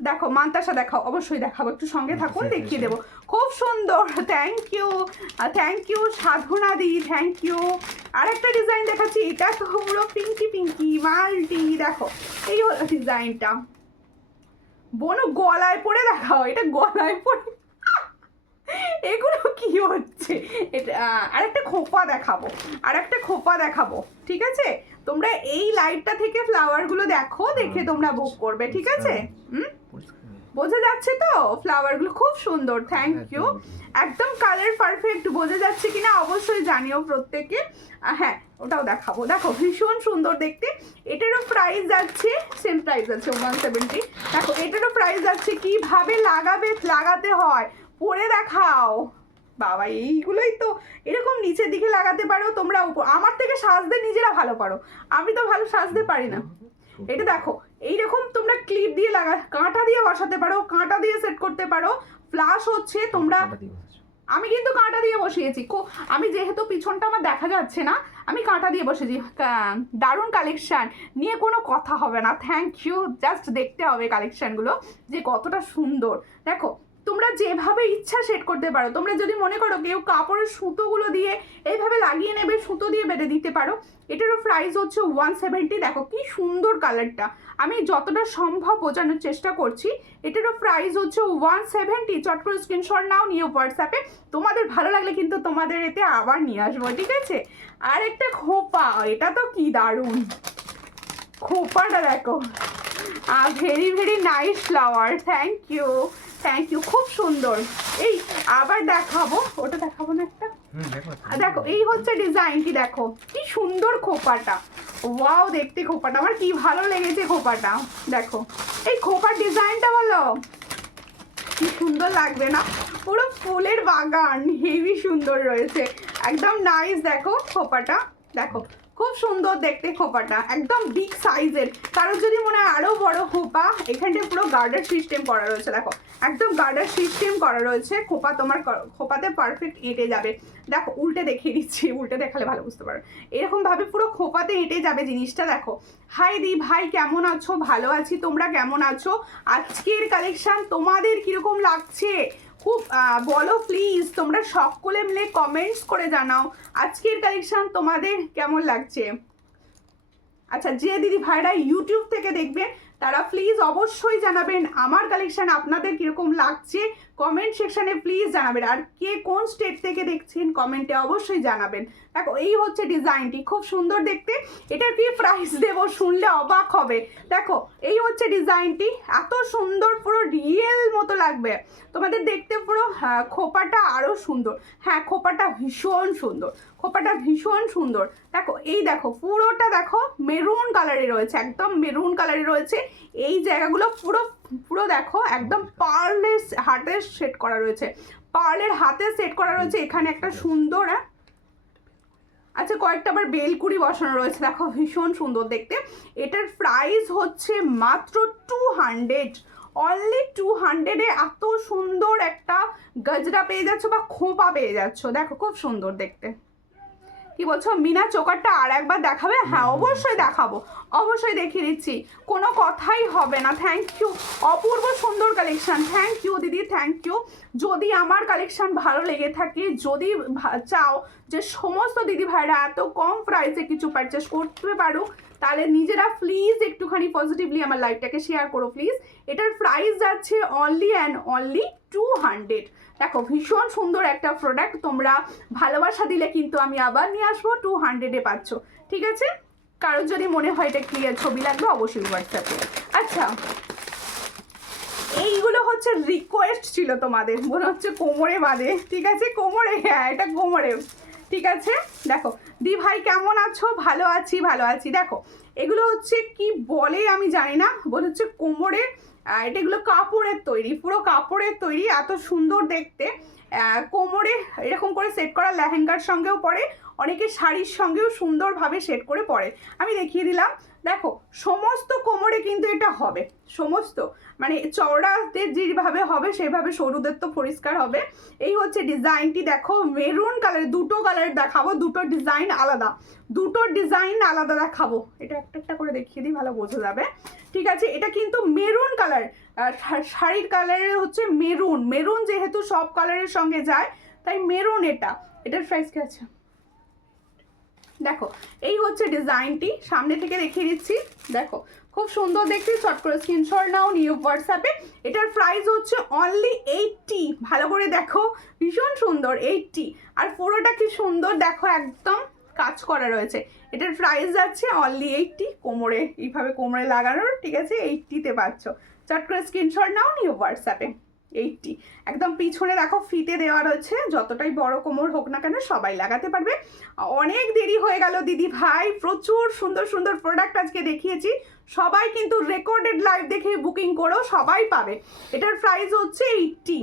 দেখো মান্তাসা দেখাও, অবশ্যই দেখাবো, একটু সঙ্গে থাকুন, দেখিয়ে দেবো। খুব সুন্দর, থ্যাংক ইউ সাধনা দি, থ্যাংক ইউ। আর একটা ডিজাইন দেখাচ্ছি, এটা তো পুরো পিঙ্কি পিঙ্কি মাল্টি। দেখো এই হলো ডিজাইনটা। বোনু গলায় পরে দেখাও, এটা গলায় পরে, এগুলো কি হচ্ছে? এটা আরেকটা খোপা দেখাবো, আরেকটা খোপা দেখাবো। ঠিক আছে, তোমরা এই লাইটটা থেকে ফ্লাওয়ারগুলো দেখো, দেখে তোমরা বুক করবে। ঠিক আছে, বোঝা যাচ্ছে তো? ফ্লাওয়ারগুলো খুব সুন্দর, থ্যাংক ইউ। একদম কালার পারফেক্ট, বোঝা যাচ্ছে কিনা অবশ্যই জানিও প্রত্যেকে। হ্যাঁ ওটাও দেখাবো। দেখো ভীষণ সুন্দর দেখতে। এটারও প্রাইস যাচ্ছে, সেম প্রাইস আছে 170। দেখো এটারও প্রাইস যাচ্ছে, কিভাবে লাগাতে হয় পরে দেখাও। বাবা এইগুলোই তো, এরকম নিচের দিকে লাগাতে পারো তোমরা। আমার থেকে সাজতে নিজেরা ভালো পারো, আমি তো ভালো সাজতে পারি না। এটা দেখো এইরকম তোমরা ক্লিপ দিয়ে কাঁটা দিয়ে বসাতে পারো, কাঁটা দিয়ে সেট করতে পারো। ফ্লাশ হচ্ছে তোমরা, আমি কিন্তু কাঁটা দিয়ে বসিয়েছি। আমি যেহেতু পিছনটা আমার দেখা যাচ্ছে না, আমি কাঁটা দিয়ে বসেছি। দারুণ কালেকশান, নিয়ে কোনো কথা হবে না। থ্যাংক ইউ, জাস্ট দেখতে হবে কালেকশানগুলো যে কতটা সুন্দর। দেখো তোমরা যেভাবে ইচ্ছা সেট করতে পারো। তোমরা যদি মনে করো কেউ কাপড়ের সুতোগুলো দিয়ে এইভাবে লাগিয়ে নেবে, সুতো দিয়ে বেঁধে দিতে পারো। এটারও প্রাইস হচ্ছে 170। দেখো কি সুন্দর কালারটা, আমি যতটা সম্ভব বোঝানোর চেষ্টা করছি। এটারও প্রাইস হচ্ছে 170। চট করে স্ক্রিনশট নাও, নিয়ে হোয়াটসঅ্যাপে। তোমাদের ভালো লাগলে কিন্তু তোমাদের এতে আবার নিয়ে আসবো। ঠিক আছে, আর একটা খোপা, এটা তো কি দারুণ খোপাটা দেখো, very very nice flower. Thank you, খুব সুন্দর। এই আবার দেখাবো, ওটা দেখাবো না একটা। দেখো এই হচ্ছে ডিজাইনটি, দেখো কি সুন্দর খোপাটা, ওয়াও দেখতে খোপাটা আমার কি ভালো লেগেছে খোপাটা। দেখো এই খোপার ডিজাইনটা বলো কি সুন্দর লাগবে না? পুরো ফুলের বাগান, হেভি সুন্দর রয়েছে, একদম নাইস। দেখো খোপাটা, দেখো খুব সুন্দর দেখতে খোপাটা, একদম বিগ সাইজের। কারোর যদি মনে হয় আরও বড় খোপা, এখানটা পুরো গার্ডার সিস্টেম করা রয়েছে। দেখো একদম গার্ডার সিস্টেম করা রয়েছে, খোপা তোমার খোপাতে পারফেক্ট এঁটে যাবে। দেখো উল্টে দেখিয়ে দিচ্ছি, উল্টে দেখালে ভালো বুঝতে পারো। এরকমভাবে পুরো খোপাতে এঁটে যাবে জিনিসটা। দেখো হাই দি ভাই, কেমন আছো? ভালো আছি, তোমরা কেমন আছো? আজকের কালেকশান তোমাদের কীরকম লাগছে খুব বলো প্লিজ, তোমরা সকলে মিলে কমেন্টস করে জানাও আজকের কালেকশন তোমাদের কেমন লাগছে। আচ্ছা যে দিদি ভাইরা ইউটিউব থেকে দেখবে তারা প্লিজ অবশ্যই জানাবেন আমার কালেকশন আপনাদের কীরকম লাগছে, কমেন্ট সেকশনে প্লিজ জানাবেন। আর কে কোন স্টেট থেকে দেখছেন কমেন্টে অবশ্যই জানাবেন। দেখো এই হচ্ছে ডিজাইনটি, খুব সুন্দর দেখতে। এটার কি প্রাইস দেবো শুনলে অবাক হবে। দেখো এই হচ্ছে ডিজাইনটি, এত সুন্দর, পুরো রিয়েল মতো লাগবে তোমাদের দেখতে। পুরো খোপাটা আরও সুন্দর, হ্যাঁ খোপাটা ভীষণ সুন্দর, খোপাটা ভীষণ সুন্দর। দেখো এই দেখো পুরোটা দেখো মেরুন কালারে রয়েছে, একদম মেরুন কালারে রয়েছে। এই জায়গাগুলো পুরো পুরো দেখো একদম পার্লের হাতে সেট করা রয়েছে, পার্লের হাতে সেট করা রয়েছে। এখানে একটা সুন্দর আচ্ছা কয়েকটা আবার বেলকুড়ি বসানো রয়েছে, দেখো ভীষণ সুন্দর দেখতে। এটার প্রাইস হচ্ছে মাত্র 200, অনলি 200-এ এত সুন্দর একটা গজরা পেয়ে যাচ্ছ বা খোপা পেয়ে যাচ্ছ। দেখো খুব সুন্দর দেখতে। কি বলছো মিনা চোকারটা আর একবার দেখাবে? হ্যাঁ অবশ্যই দেখাবো, অবশ্যই দেখিয়ে দিচ্ছি, কোনো কথাই হবে না। থ্যাংক ইউ, অপূর্ব সুন্দর কালেকশন, থ্যাংক ইউ দিদি, থ্যাংক ইউ। যদি আমার কালেকশন ভালো লেগে থাকে, যদি চাও যে সমস্ত দিদি ভাইরা এত কম প্রাইসে কিছু পারচেস করতে পারুক, তাহলে নিজেরা প্লিজ একটুখানি পজিটিভলি আমার লাইভটাকে শেয়ার করো প্লিজ। এটার প্রাইস যাচ্ছে অনলি অ্যান্ড অনলি 200। দেখো ভীষণ সুন্দর একটা প্রোডাক্ট, তোমরা ভালোবাসা দিলে কিন্তু আমি আবার নিয়ে আসবো। 200-এ পাচ্ছ, ঠিক আছে? কারোর যদি মনে হয় এটা ক্লিয়ার ছবি লাগবে অবশ্যই হোয়াটসঅ্যাপে। আচ্ছা এইগুলো হচ্ছে রিকোয়েস্ট ছিল তোমাদের, মনে হচ্ছে কোমরে বাঁধে, ঠিক আছে কোমরে, হ্যাঁ এটা কোমরে, ঠিক আছে। দেখো দি ভাই কেমন আছো? ভালো আছি, ভালো আছি। দেখো এগুলো হচ্ছে কি বলে আমি জানি না, বলে হচ্ছে কোমরে, এটা এগুলো কাপড়ের তৈরি, পুরো কাপড়ের তৈরি, এত সুন্দর দেখতে। কোমরে এরকম করে সেট করা, লেহেঙ্গার সঙ্গেও পরে, অনেকে শাড়ির সঙ্গেও সুন্দরভাবে সেট করে পরে। আমি দেখিয়ে দিলাম। দেখো সমস্ত কোমরে কিন্তু এটা হবে, সমস্ত মানে চওড়াদের যেভাবে হবে সেভাবে সরুদের তো পরিষ্কার হবে। এই হচ্ছে ডিজাইনটি, দেখো মেরুন কালার, দুটো কালার দেখাবো, দুটো ডিজাইন আলাদা, দুটো ডিজাইন আলাদা দেখাবো। এটা একটা একটা করে দেখিয়ে দিই, ভালো বোঝা যাবে, ঠিক আছে। এটা কিন্তু মেরুন কালার, শাড়ির কালারের হচ্ছে মেরুন, মেরুন যেহেতু সব কালারের সঙ্গে যায় তাই মেরুন। এটার প্রাইস কি আছে? দেখো এই হচ্ছে ডিজাইনটি, সামনে থেকে দেখিয়ে দিচ্ছি। দেখো খুব সুন্দর দেখতে, চট করে স্ক্রিনশট নাও, নিউ হোয়াটসঅ্যাপে। এটার প্রাইস হচ্ছে অনলি 80। ভালো করে দেখো ভীষণ সুন্দর 80, আর পুরোটা কি সুন্দর দেখো, একদম কাজ করা রয়েছে। এটার প্রাইস যাচ্ছে অনলি 80, কোমরে এইভাবে কোমরে লাগানোর, ঠিক আছে 80-তে পাচ্ছ। চট করে স্ক্রিনশট নাও, নিউ হোয়াটসঅ্যাপে। 80 একদম পিছনে দেখো ফিতে দেওয়া রয়েছে, যতটাই বড় কোমর হোক না কেন সবাই লাগাতে পারবে। অনেক দেরি হয়ে গেল দিদি ভাই, প্রচুর সুন্দর সুন্দর প্রোডাক্ট আজকে দেখিয়েছি। সবাই কিন্তু রেকর্ডেড লাইভ দেখে বুকিং করো, সবাই পাবে। এটার প্রাইস হচ্ছে 80।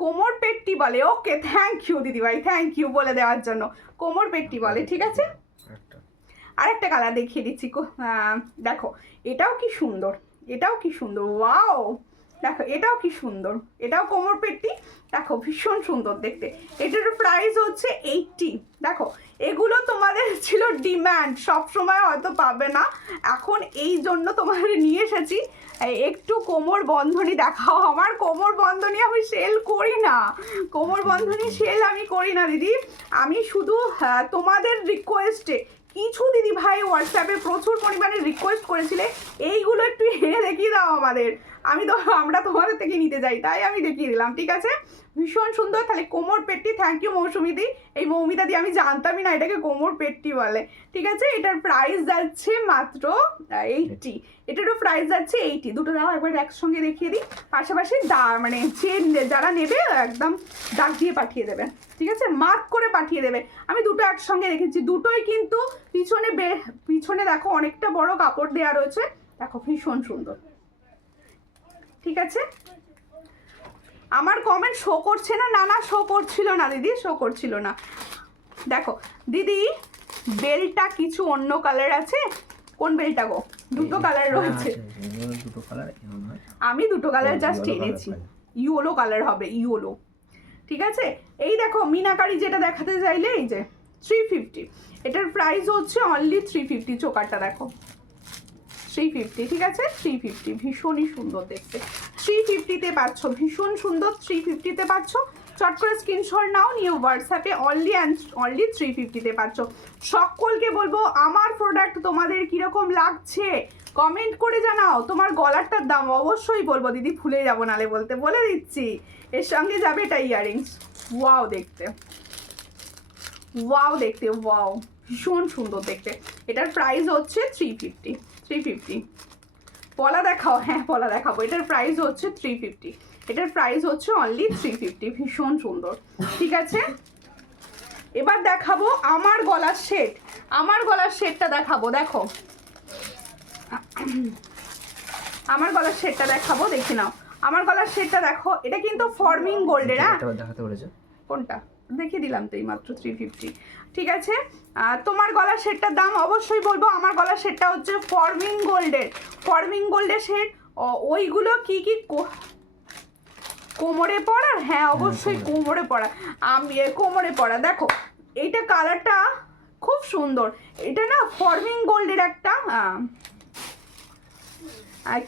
কোমর পেট্টি বলে, ওকে থ্যাংক ইউ দিদি ভাই, থ্যাংক ইউ বলে দেওয়ার জন্য। কোমর পেট্টি বলে, ঠিক আছে। আরেকটা কালার দেখিয়ে দিচ্ছি, দেখো এটাও কি সুন্দর, এটাও কি সুন্দর, ওয়াও দেখো এটাও কি সুন্দর, এটাও কোমর পেট্টি, দেখো ভীষণ সুন্দর দেখতে। এটার প্রাইস হচ্ছে 80। দেখো এগুলো তোমাদের ছিল ডিম্যান্ড, সবসময় হয়তো পাবে না, এখন এই জন্য তোমাদের নিয়ে এসেছি। একটু কোমর বন্ধনী দেখাও। আমার কোমর বন্ধনী আমি সেল করি না, কোমর বন্ধনী সেল আমি করি না দিদি, আমি শুধু তোমাদের রিকোয়েস্টে, কিছু দিদি ভাই হোয়াটসঅ্যাপে প্রচুর পরিমাণে রিকোয়েস্ট করেছিলে এইগুলো একটু এনে দেখিয়ে দাও আমাদের, আমরা তোমাদের থেকে নিতে যাই তাই আমি দেখিয়ে দিলাম, ঠিক আছে। ভীষণ সুন্দর। তাহলে কোমর পেট্টি, থ্যাংক ইউ মৌসুমি দি, এই মৌমিতা দি আমি জানতামই না এটাকে কোমর পেট্টি বলে, ঠিক আছে। এটার প্রাইস যাচ্ছে মাত্র 80, এটারও প্রাইস যাচ্ছে 80। দুটো দাও একবার একসঙ্গে দেখিয়ে দিই, পাশাপাশি মানে যারা নেবে একদম দাগ দিয়ে পাঠিয়ে দেবে, ঠিক আছে, মার্ক করে পাঠিয়ে দেবে। আমি দুটো একসঙ্গে রেখেছি, দুটোই কিন্তু পিছনে দেখো অনেকটা বড় কাপড় দেওয়া রয়েছে, দেখো ভীষণ সুন্দর, ঠিক আছে। আমার কমেন্ট শো করছে না? না শো করছিল না দিদি, শো করছিল না। দেখো দিদি বেলটা কিছু অন্য কালার আছে, কোন বেলটা গো? দুটো কালার রয়েছে, আমি দুটো কালার জাস্ট এনেছি, ইয়েলো কালার হবে, ইয়েলো, ঠিক আছে। এই দেখো মিনাকারি যেটা দেখাতে চাইলে, এই যে 350, এটার প্রাইস হচ্ছে অনলি 350। চোকারটা দেখো 350, ঠিক আছে 350, ভীষণই সুন্দর দেখতে। 350-তে পাচ্ছ, ভীষণ সুন্দর, 350-তে পাচ্ছ। চট করে স্ক্রিনশট নাও, নিউ হোয়াটসঅ্যাপে অনলি অ্যান্ড অনলি 350-তে পাচ্ছ। সকলকে বলবো আমার প্রোডাক্ট তোমাদের কীরকম লাগছে কমেন্ট করে জানাও তোমার গলারটার দাম, অবশ্যই বলবো দিদি, ভুলে যাবো নালে বলতে, বলে দিচ্ছি। এর সঙ্গে যাবে এটা ইয়ারিংস। ওয়াও দেখতে, ওয়াও দেখতে, ওয়াও ভীষণ সুন্দর দেখতে। এটার প্রাইস হচ্ছে 350, 350। পলা দেখাও, হ্যাঁ পলা দেখাবো। এটার প্রাইস হচ্ছে 350, এটার প্রাইস হচ্ছে অনলি 350, ভীষণ সুন্দর। ঠিক আছে, এবার দেখাবো আমার গলার সেট। আমার গলার সেটটা দেখাবো, দেখো আমার গলার সেটটা দেখাবো, দেখে নাও। আমার গলার সেটটা দেখো, এটা কিন্তু ফর্মিং গোল্ডের। হ্যাঁ দেখাতে বলেছে কোনটা দেখিয়ে দিলাম তো এই মাত্র 350। ঠিক আছে, তোমার গলার সেটটার দাম অবশ্যই বলবো। আমার গলার সেটটা হচ্ছে ফর্মিং গোল্ডের, ফর্মিং গোল্ডের সেট। ওইগুলো কি কি কোমরে পড়ার? হ্যাঁ অবশ্যই কোমরে পড়া, আমি কোমরে পড়া। দেখো এইটা কালারটা খুব সুন্দর, এটা না ফর্মিং গোল্ডের একটা,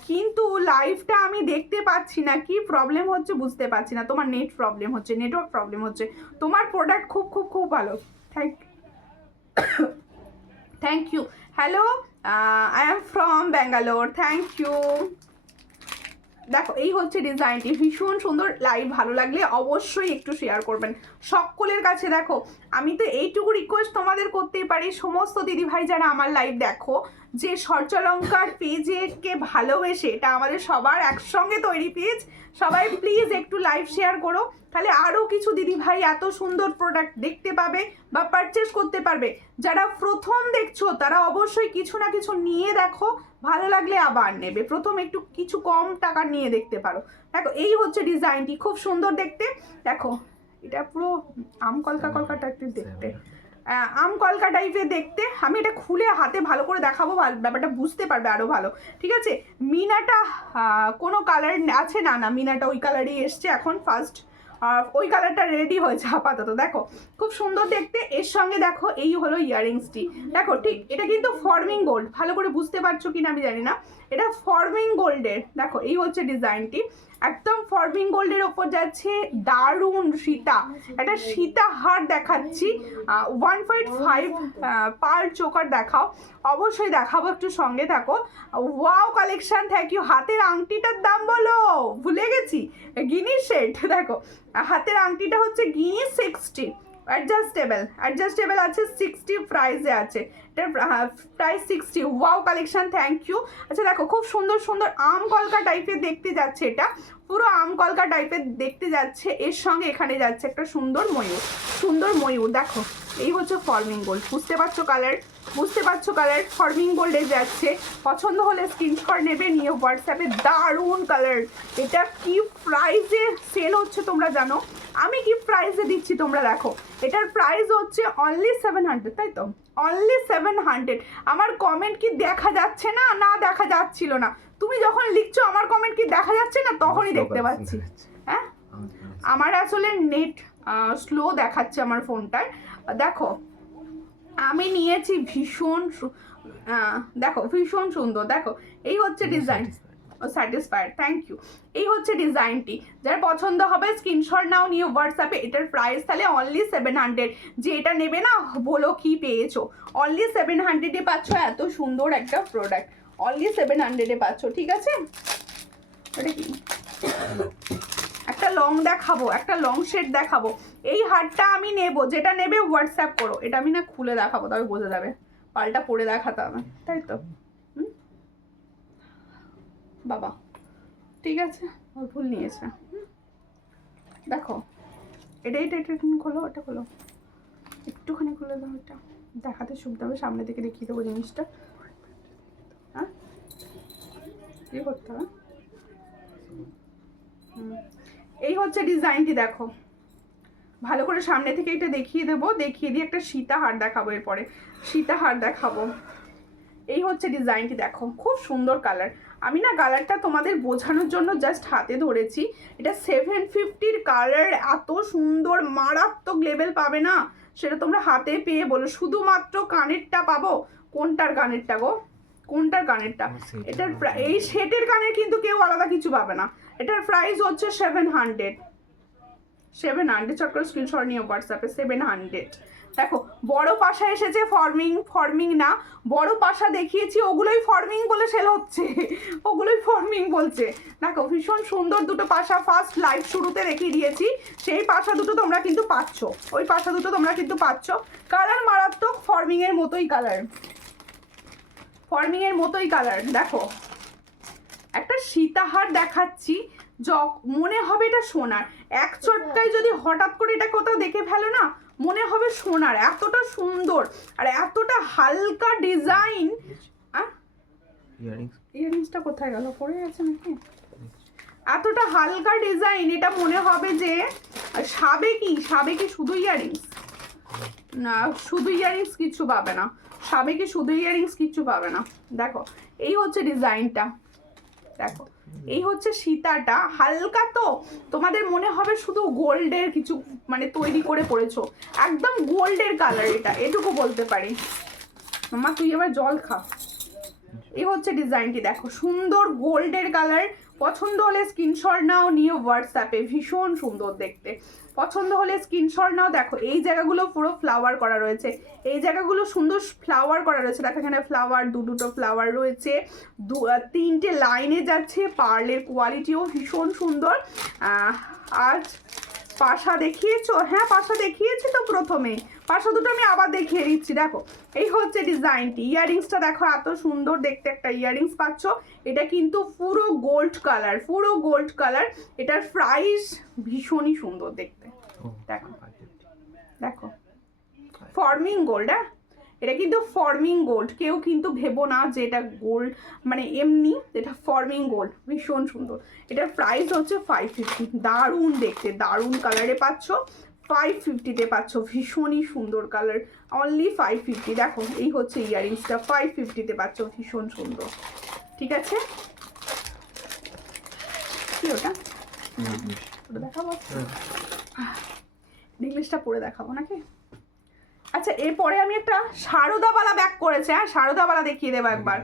কিন্তু লাইভটা আমি দেখতে পাচ্ছি না, কি প্রবলেম হচ্ছে বুঝতে পারছি না। তোমার নেট প্রবলেম হচ্ছে, নেটওয়ার্ক প্রবলেম হচ্ছে। তোমার প্রোডাক্ট খুব খুব খুব ভালো। Thank you. Hello, I am from Bangalore, thank you. দেখো এই হচ্ছে ডিজাইনটি, ভীষণ সুন্দর। লাইভ ভালো লাগলে অবশ্যই একটু শেয়ার করবেন সকলের কাছে। দেখো আমি তো এইটুকু রিকোয়েস্ট তোমাদের করতেই পারি, সমস্ত দিদিভাই যারা আমার লাইভ দেখো, যে সর্যালঙ্কার পেজকে ভালোবেসে, এটা আমাদের সবার একসঙ্গে তৈরি পেজ, সবাই প্লিজ একটু লাইভ শেয়ার করো, তাহলে আরও কিছু দিদিভাই এত সুন্দর প্রোডাক্ট দেখতে পাবে বা পারচেস করতে পারবে। যারা প্রথম দেখছো তারা অবশ্যই কিছু না কিছু নিয়ে দেখো, ভালো লাগলে আবার নেবে। প্রথম একটু কিছু কম টাকা নিয়ে দেখতে পারো। দেখো এই হচ্ছে ডিজাইনটি, খুব সুন্দর দেখতে। দেখো এটা পুরো আম কলকা কলকা টাইপের দেখতে, আম কলকা টাইপের দেখতে। আমি এটা খুলে হাতে ভালো করে দেখাবো, ব্যাপারটা বুঝতে পারবে আরো ভালো। ঠিক আছে, মিনাটা কোনো কালার আছে না? না, মিনাটা ওই কালারই এসছে এখন ফার্স্ট, ওই কালারটা রেডি হয়েছে আপাতত। দেখো খুব সুন্দর দেখতে। এর সঙ্গে দেখো এই হলো ইয়াররিংসটি। দেখো ঠিক এটা কিন্তু ফর্মিং গোল্ড, ভালো করে বুঝতে পারছো কিনা আমি জানি না, এটা ফর্মিং গোল্ডের। দেখো এই হচ্ছে ডিজাইনটি, একদম ফর্মিং গোল্ডের ওপর যাচ্ছে দারুণ সীতা, একটা সীতা হার দেখাচ্ছি। 1.5 পার চোকার দেখাও, অবশ্যই দেখাবো, একটু সঙ্গে থাকো। Wow collection, thank you. হাতের আংটিটার দাম বলো, ভুলে গেছি, গিনি সেট। দেখো হাতের আংটিটা হচ্ছে গিনি 60, অ্যাডজাস্টেবল আছে, 60 প্রাইসে আছে, এটার price 60। Wow collection, thank you. আচ্ছা দেখো খুব সুন্দর সুন্দর আম কলকা টাইপের দেখতে যাচ্ছে, এটা পুরো আম কলকা টাইপের দেখতে যাচ্ছে। এর সঙ্গে এখানে যাচ্ছে একটা সুন্দর ময়ূর, সুন্দর ময়ূর। দেখো এই হচ্ছে ফর্মিং গোল্ড, বুঝতে পারছো কালার, বুঝতে পারছো কালার, ফর্মিং গোল্ডে যাচ্ছে। পছন্দ হলে স্ক্রিনশট নেবে, নিয়ে হোয়াটসঅ্যাপে। দারুণ কালার, এটা কি প্রাইসে সেল হচ্ছে তোমরা জানো, আমি কি প্রাইসে দিচ্ছি তোমরা দেখো। এটার প্রাইস হচ্ছে অনলি 700, তাই তো, অনলি 700। আমার কমেন্ট কি দেখা যাচ্ছে না? না দেখা যাচ্ছিল না। তুমি যখন লিখছো আমার কমেন্ট কি দেখা যাচ্ছে না? তখনই দেখতে পাচ্ছি। হ্যাঁ আমার আসলে নেট স্লো দেখাচ্ছে আমার ফোনটায়। দেখো আমি নিয়েছি ভীষণ, দেখো ভীষণ সুন্দর। দেখো এই হচ্ছে ডিজাইন, স্যাটিসফাইড, থ্যাংক ইউ। এই হচ্ছে ডিজাইনটি, যার পছন্দ হবে স্ক্রিনশট নাও, নিয়ে হোয়াটসঅ্যাপে। এটার প্রাইস তাহলে অনলি 700। যে এটা নেবে না বলো কি পেয়েছো, অনলি 700-এ পাচ্ছ এত সুন্দর একটা প্রোডাক্ট, অনলি 700-এ পাচ্ছ। ঠিক আছে, এটা কি একটা লং দেখাবো, একটা লং শেড দেখাবো। এই হারটা আমি নেব, যেটা নেবে হোয়াটসঅ্যাপ করো। এটা আমি না খুলে দেখাবো, তবে বোঝা যাবে, পাল্টা পরে দেখাতে হবে, তাই তো বাবা। ঠিক আছে, ওর ভুল নিয়েছে। দেখো এটা খোলো, ওটা খোলো, একটুখানি খুলে দাও, এটা দেখাতে সুবিধা হবে, সামনে থেকে দেখিয়ে দেবো জিনিসটা। হ্যাঁ কি করতে হবে, এই হচ্ছে ডিজাইনটি। দেখো ভালো করে সামনে থেকে এটা দেখিয়ে দেবো, দেখিয়ে দিয়ে একটা সীতা হার দেখাবো, এরপরে সীতা হার দেখাবো। এই হচ্ছে ডিজাইনটি, দেখো খুব সুন্দর কালার। আমি না কালারটা তোমাদের বোঝানোর জন্য জাস্ট হাতে ধরেছি। এটা 750-র কালার, এত সুন্দর মারাত্মক লেভেল পাবে না, সেটা তোমরা হাতে পেয়ে বলো। শুধুমাত্র কানেরটা পাবো, কোনটার কানেরটা গো, কোনটার কানেরটা? এটার এই সেটের কানের কিন্তু কেউ আলাদা কিছু পাবে না। এটার প্রাইস হচ্ছে 700, 700 চট করে স্ক্রিনশট নিয়ে হোয়াটসঅ্যাপে 700। দেখো বড় পাশা এসেছে, ফর্মিং না, বড় পাশা দেখিয়েছি ওগুলোই ফর্মিং বলে সেল হচ্ছে, ওগুলোই ফর্মিং বলছে। দেখো ভীষণ সুন্দর দুটো পাশা, ফার্স্ট লাইভ শুরুতে দেখিয়ে দিয়েছি, সেই পাশা দুটো তোমরা কিন্তু পাচ্ছ, ওই পাশা দুটো তোমরা কিন্তু পাচ্ছ। কালার মারাত্মক, ফর্মিংয়ের মতোই কালার, ফর্মিংয়ের মতোই কালার। দেখো একটা সীতাহার দেখাচ্ছি, মনে হবে এটা সোনার, এক চটকায় যদি হঠাৎ করে এটা কোথাও দেখে ফেলো না মনে হবে সোনার, এতটা সুন্দর আর এতটা হালকা ডিজাইন। ইয়ারিংসটা কোথায় গেল, পড়ে গেছে নাকি? এতটা হালকা ডিজাইন, এটা মনে হবে যে সাবেকি শুধু ইয়ারিংস না, শুধু ইয়ারিংস কিচ্ছু পাবে না, সাবেকি শুধু ইয়ারিংস কিচ্ছু পাবে না। দেখো এই হচ্ছে ডিজাইনটা, দেখো এই হচ্ছে সীতাটা, হালকা তো তোমাদের মনে হবে শুধু গোল্ডের কিছু মানে তৈরি করে পড়েছো, একদম গোল্ডের কালার এটা, এটুকু বলতে পারি। মামা তুই এবার জল খা। এই হচ্ছে ডিজাইনটি, দেখো সুন্দর গোল্ডের কালার। পছন্দ হলে স্ক্রিনশট নাও, নিয়ে হোয়াটসঅ্যাপে, ভীষণ সুন্দর দেখতে। পছন্দ হলে স্ক্রিনশট নাও। দেখো এই জায়গাগুলো পুরো ফ্লাওয়ার করা রয়েছে, এই জায়গাগুলো সুন্দর ফ্লাওয়ার করা রয়েছে। দেখো এখানে ফ্লাওয়ার, দুটো ফ্লাওয়ার রয়েছে, তিনটে লাইনে যাচ্ছে, পার্লের কোয়ালিটিও ভীষণ সুন্দর। আর পাশা দেখিয়েছো? হ্যাঁ পাশা দেখিয়েছি তো প্রথমে, পাশা দুটো আমি আবার দেখিয়ে দিচ্ছি। দেখো এই হচ্ছে ডিজাইনটি। ইয়ারিংসটা দেখো এত সুন্দর দেখতে একটা ইয়ারিংস পাচ্ছ, এটা কিন্তু পুরো গোল্ড কালার, পুরো গোল্ড কালার। এটার প্রাইস ভীষণই সুন্দর দেখতে। দেখো দেখো ফর্মিং গোল্ড, হ্যাঁ এটা কিন্তু ফর্মিং গোল্ড, কেউ কিন্তু ভেবো না যে এটা গোল্ড মানে এমনি, এটা ফর্মিং গোল্ড, ভীষণ সুন্দর। এটার প্রাইস হচ্ছে 550, দারুণ দেখতে, দারুণ কালারে পাচ্ছ, 550-তে পাচ্ছ, ভীষণই সুন্দর কালার, অনলি 550। দেখো এই হচ্ছে ইয়ারিংসটা, 550-তে পাচ্ছ, ভীষণ সুন্দর। ঠিক আছে, কি ওটা দেখাবো, নেকলেসটা পরে দেখাবো নাকি? আচ্ছা এরপরে আমি একটা সারদাবালা ব্যাক করেছে, হ্যাঁ সারদাবালা দেখিয়ে দেবো একবার।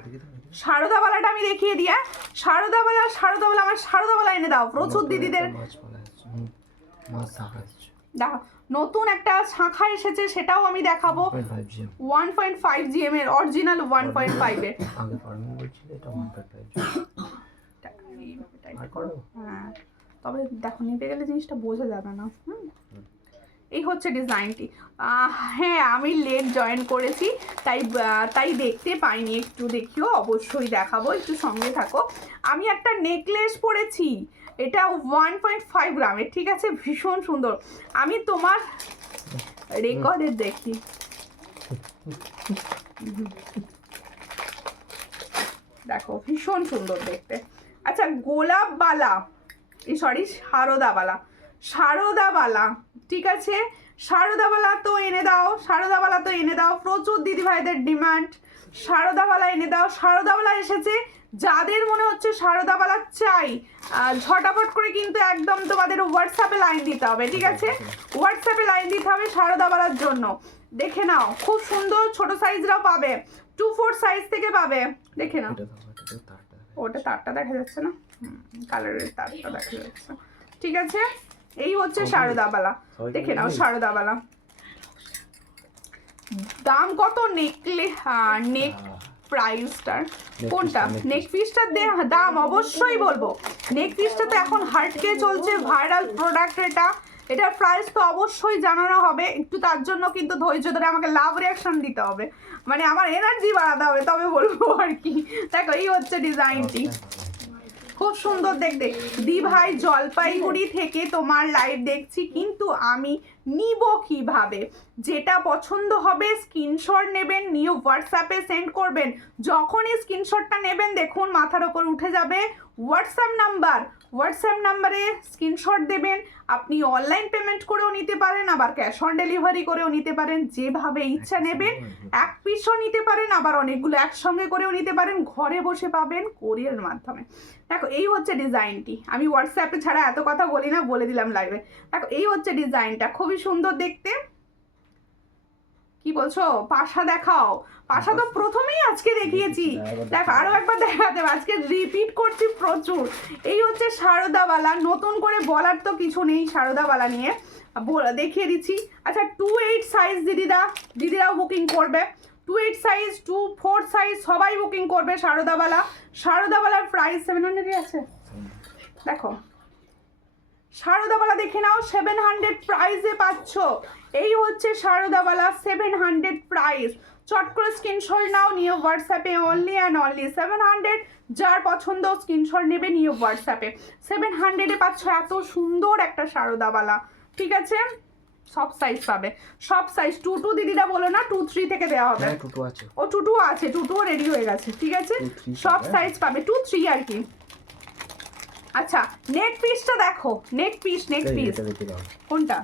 সারদাবালাটা আমি দেখিয়ে দিই, হ্যাঁ সারদাবালা আমার সারদাবালা এনে দাও। প্রচুর দিদিদের দেখো নতুন একটা শাখা এসেছে, সেটাও আমি দেখাবো। 1.5 GM এর অরিজিনাল 1.5 এর। হ্যাঁ তবে দেখো নিতে গেলে জিনিসটা বোঝা যাবে না। এই হচ্ছে ডিজাইনটি। হ্যাঁ আমি লেট জয়েন করেছি, তাই দেখতে পাইনি, একটু দেখিও, অবশ্যই দেখাবো, একটু সঙ্গে থাকো। আমি একটা নেকলেস পরেছি, এটা 1.5 গ্রামের, ঠিক আছে, ভীষণ সুন্দর। আমি তোমার রেকর্ডের দেখি, দেখো ভীষণ সুন্দর দেখতে। আচ্ছা গোলাপবালা, সরি সারদাবালা, ঠিক আছে, সারদাবালা তো এনে দাও, প্রচুর দিদিভাইদের ডিমান্ড, সারদাবালা এনে দাও। সারদাবালা এসেছে, যাদের মনে হচ্ছে সারদাবালা চাই ঝটাপট করে কিন্তু একদম তোমাদের হোয়াটসঅ্যাপে লাইন দিতে হবে, ঠিক আছে, হোয়াটসঅ্যাপে লাইন দিতে হবে সারদাবালার জন্য। দেখে নাও খুব সুন্দর, ছোট সাইজরাও পাবে, 2-4 সাইজ থেকে পাবে, দেখে নাও। ওটা তারটা দেখা যাচ্ছে না, কালারের তারটা দেখা যাচ্ছে, ঠিক আছে। এই হচ্ছে সারদাবালা, দেখে নাও সারদাবালা। দাম কত নেক প্রাইসটার, কোনটা নেক পিসটার দাম অবশ্যই বলবো। নেক পিসটা তো এখন হার্টকে চলছে, ভাইরাল প্রোডাক্ট এটা, এটার প্রাইস তো অবশ্যই জানানো হবে। একটু তার জন্য কিন্তু ধৈর্য ধরে আমাকে লাভ রিয়াকশন দিতে হবে, মানে আমার এনার্জি বাড়াতে হবে, তবে বলবো আর কি। দেখো এই হচ্ছে ডিজাইনটি, খুব সুন্দর দেখতে। দি ভাই জলপাইগুড়ি থেকে তোমার লাইভ দেখছি, কিন্তু আমি নিব কিভাবে? যেটা পছন্দ হবে স্ক্রিনশট নেবেন, নিয়ে হোয়াটসঅ্যাপে সেন্ড করবেন। যখনই স্ক্রিনশটটা নেবেন দেখুন মাথার ওপর উঠে যাবে হোয়াটসঅ্যাপ নাম্বারে স্ক্রিনশট দেবেন। আপনি অনলাইন পেমেন্ট করেও নিতে পারেন, আবার ক্যাশ অন ডেলিভারি করেও নিতে পারেন, যেভাবে ইচ্ছা নেবেন। এক পিসও নিতে পারেন, আবার অনেকগুলো একসঙ্গে করেও নিতে পারেন, ঘরে বসে পাবেন কোরিয়ার মাধ্যমে। দেখো এই হচ্ছে ডিজাইনটি, আমি হোয়াটসঅ্যাপে ছাড়া এত কথা বলি না, বলে দিলাম লাইভে। দেখো এই হচ্ছে ডিজাইনটা, খুবই সুন্দর দেখতে। কি কি বলছো? পাশা দেখাও। পাশা তো প্রথমেই আজকে দেখিয়েছি। দেখো আরো একবার দেখাতে হবে, আজকে রিপিট করছি প্রচুর। এই হচ্ছে সারদাবালা, নতুন করে বলার তো কিছু নেই সারদাবালা নিয়ে, দেখিয়ে দিচ্ছি। আচ্ছা 28 সাইজ দিদিরাও বুকিং করবে, 28 সাইজ 24 সাইজ সবাই বুকিং করবে সারদাবালার প্রাইস 700 আছে। দেখো সারদাবালা দেখে নাও, 700 প্রাইসে পাচ্ছ। এই হচ্ছে সারদাবালা 700 প্রাইস। চট করে স্ক্রিনশট নাও, নিয়ে হোয়াটসঅ্যাপে অনলি অ্যান্ড অনলি 700। যার পছন্দ স্ক্রিনশট নেবে, নিয়ে হোয়াটসঅ্যাপে 700-এ পাচ্ছ এত সুন্দর একটা সারদাবালা। ঠিক আছে, সব সাইজ পাবে, সব সাইজ। 2 দিদিরা বলো না, 2-3 থেকে দেওয়া হবে। ও 2 আছে, 2 রেডি হয়ে গেছে। ঠিক আছে, সব সাইজ পাবে, 2-3 আর কি। আচ্ছা নেক পিসটা দেখো, নেক পিস কোনটা?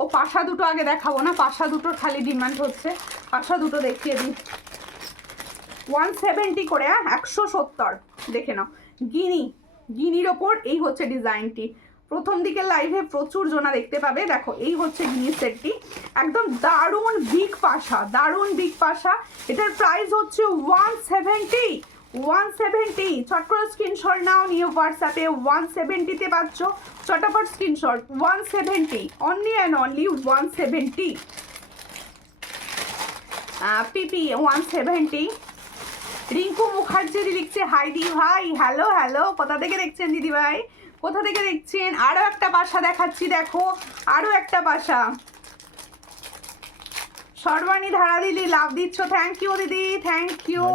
ও পাশা দুটো আগে দেখাবো না, পাশা দুটোর খালি ডিমান্ড হচ্ছে, পাশা দুটো দেখিয়ে দিই। 170 করে, 170 দেখে নাও। গিনির ওপর এই হচ্ছে ডিজাইনটি। প্রথম দিকে লাইভে প্রচুর জনা দেখতে পাবে। দেখো এই হচ্ছে গিনি সেটটি, একদম দারুণ বিগ পাশা। এটার প্রাইস হচ্ছে 170। চট করে স্ক্রিনশট নাও, নিয়ে হোয়াটসঅ্যাপে 170-তে পাচ্ছ। চটাপট স্ক্রিনশট, 170 অনলি অ্যান্ড অনলি 170। পিপি 170। রিঙ্কু মুখার্জি লিখছে হাই দি ভাই, হ্যালো, কোথা থেকে দেখছেন দিদি ভাই, কোথা থেকে দেখছেন? আরো একটা পাশা দেখাচ্ছি, দেখো আরো একটা পাশা। সর্বাণী ধারা দিদি লাভ দিচ্ছ, থ্যাংক ইউ দিদি, থ্যাংক ইউ।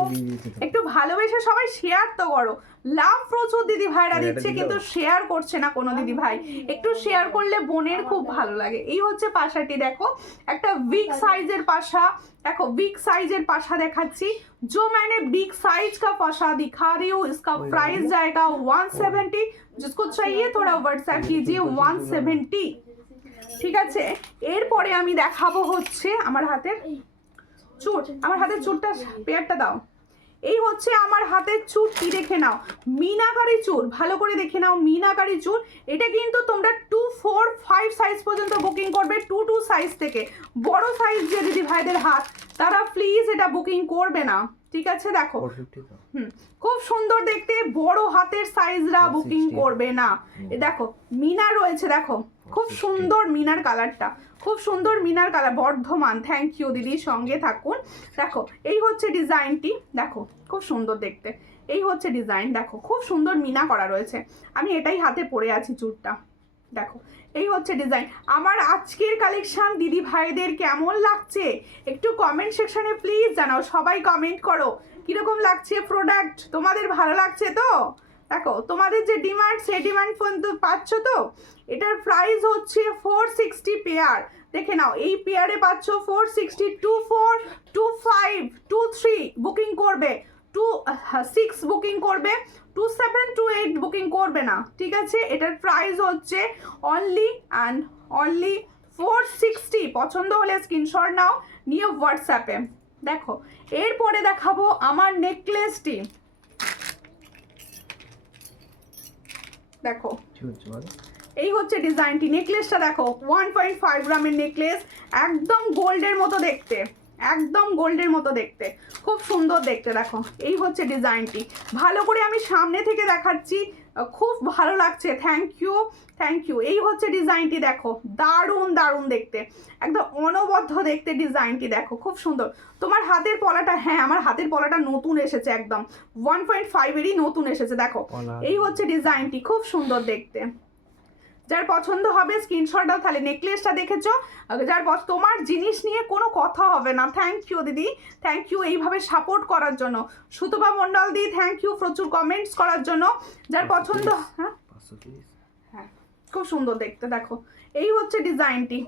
একটু ভালোবেসে সবাই শেয়ার তো করো। লাভ প্রচুর দিদি ভাইরা দিচ্ছে, কিন্তু শেয়ার করছে না কোনো দিদি ভাই। একটু শেয়ার করলে বোনের খুব ভালো লাগে। এই হচ্ছে পাশাটি, দেখো একটা বিগ সাইজের পাশা। देखो बिग साइज पाशा देखाচ্ছি। जो मैंने बिग साइज का पाशा दिखा रही हूँ इसका प्राइस जाएगा 170। जिसको चाहिए थोड़ा व्हाट्सएप कीजिए 170। ঠিক আছে, এরপরে আমি দেখাবো হচ্ছে আমার হাতের চুট। আমার হাতের চুটটা পেয়ারটা দাও। এই হচ্ছে আমার হাতের চুটটি, দেখে নাও মিনাকারি চুর, ভালো করে দেখে নাও মিনাকারি চুর। এটা কিন্তু তোমরা 2, 4, 5 সাইজ পর্যন্ত বুকিং করবে। 2 সাইজ থেকে বড় সাইজ যে দিদি ভাইদের হাত তারা প্লিজ এটা বুকিং করবে না, ঠিক আছে। দেখো খুব সুন্দর দেখতে, বড় হাতের সাইজরা বুকিং করবে না। দেখো মিনা রয়েছে, দেখো খুব সুন্দর মিনার কালারটা, খুব সুন্দর মিনার কালার। বর্ধমান, থ্যাংক ইউ দিদি, সঙ্গে থাকুন। দেখো এই হচ্ছে ডিজাইনটি, দেখো খুব সুন্দর দেখতে। এই হচ্ছে ডিজাইন, দেখো খুব সুন্দর মিনা করা রয়েছে। আমি এটাই হাতে পরে আছি চুরটা, দেখো এই হচ্ছে ডিজাইন। আমার আজকের কালেকশন দিদি ভাইদের কেমন লাগছে একটু কমেন্ট সেকশনে প্লিজ জানাও। সবাই কমেন্ট করো কিরকম লাগছে প্রোডাক্ট, তোমাদের ভালো লাগছে তো? দেখো তোমাদের যে ডিমান্ড সেই ডিমান্ড পর্যন্ত পাচ্ছ তো। এটার প্রাইস হচ্ছে 460 পেয়ার, দেখে নাও এই পেয়ারে পাচ্ছ 460। 24, 25, 23 বুকিং করবে, 26 বুকিং করবে, 27, 28 বুকিং করবে না, ঠিক আছে। এটার প্রাইস হচ্ছে অনলি অ্যান্ড অনলি 460। পছন্দ হলে স্ক্রিনশট নাও, নিয়ে হোয়াটসঅ্যাপে। দেখো এরপরে দেখাবো আমার নেকলেসটি, দেখো এই হচ্ছে ডিজাইনটি। নেকলেসটা দেখো 1.5 গ্রামের নেকলেস, একদম গোল্ডের মতো দেখতে, একদম গোল্ডের মতো দেখতে, খুব সুন্দর দেখতে। দেখো এই হচ্ছে ডিজাইনটি, ভালো করে আমি সামনে থেকে দেখাচ্ছি, খুব ভালো লাগছে। Thank you, thank you. এই হচ্ছে ডিজাইনটি, দেখো দারুণ দারুণ দেখতে, একদম অনবদ্য দেখতে ডিজাইনটি, দেখো খুব সুন্দর। তোমার হাতের পলাটা, হ্যাঁ আমার হাতের পলাটা নতুন এসেছে, একদম 1.5-এরই নতুন এসেছে। দেখো এই হচ্ছে ডিজাইনটি, খুব সুন্দর দেখতে। যার পছন্দ হবে স্ক্রিনশট দাও। তাহলে নেকলেসটা দেখেছো, যার তোমার জিনিস নিয়ে কোনো কথা হবে না। থ্যাংক ইউ দিদি, থ্যাংক ইউ এইভাবে সাপোর্ট করার জন্য। সুতপা মন্ডল দি থ্যাংক ইউ প্রচুর কমেন্টস করার জন্য। যার পছন্দ, হ্যাঁ হ্যাঁ খুব সুন্দর দেখতে। দেখো এই হচ্ছে ডিজাইনটি,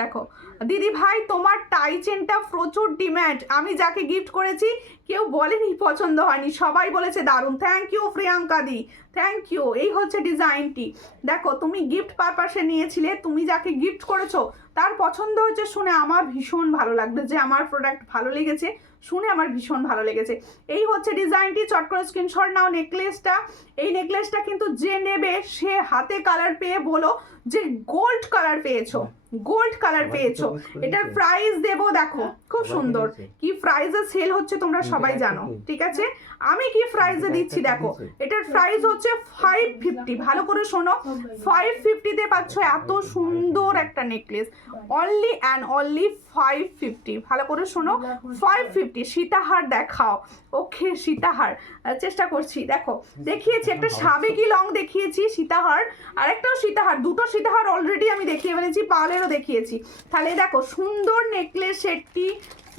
দেখো দিদি ভাই তোমার টাই চেনটা প্রচুর ডিম্যান্ড। আমি যাকে গিফট করেছি কেউ বলেনি পছন্দ হয়নি, সবাই বলেছে দারুণ। থ্যাংক ইউ প্রিয়াঙ্কা দি, থ্যাংক ইউ। এই হচ্ছে ডিজাইনটি, দেখো তুমি গিফট পারপাসে নিয়েছিলে, তুমি যাকে গিফট করেছো তার পছন্দ হয়েছে শুনে আমার ভীষণ ভালো লাগলো, যে আমার প্রোডাক্ট ভালো লেগেছে শুনে আমার ভীষণ ভালো লেগেছে। এই হচ্ছে ডিজাইনটি, চট করে স্ক্রিনশট নাও। নেকলেসটা, এই নেকলেসটা কিন্তু যে নেবে সে হাতে কালার পেয়ে বলো যে গোল্ড কালার পেয়েছো, গোল্ড কালার পেয়েছো। এটার প্রাইস দেবো, দেখো খুব সুন্দর কি প্রাইসে সেল হচ্ছে তোমরা সবাই জানো, ঠিক আছে? আমি কি প্রাইসে দিচ্ছি দেখো, এটার প্রাইস হচ্ছে 550। ভালো করে শোনো, 550-তে পাচ্ছ এত সুন্দর একটা নেকলেস, অনলি অ্যান্ড অনলি 550। ভালো করে শোনো, 550। সীতাহার দেখাও, ওকে সীতাহার চেষ্টা করছি। দেখো দেখিয়েছি একটা সাবেকি লং দেখিয়েছি সীতাহার, আরেকটাও সীতাহার, দুটো সীতাহার অলরেডি আমি দেখিয়ে ফেলেছি, পার্লেরও দেখিয়েছি। তাহলে দেখো সুন্দর নেকলেস সেটটি,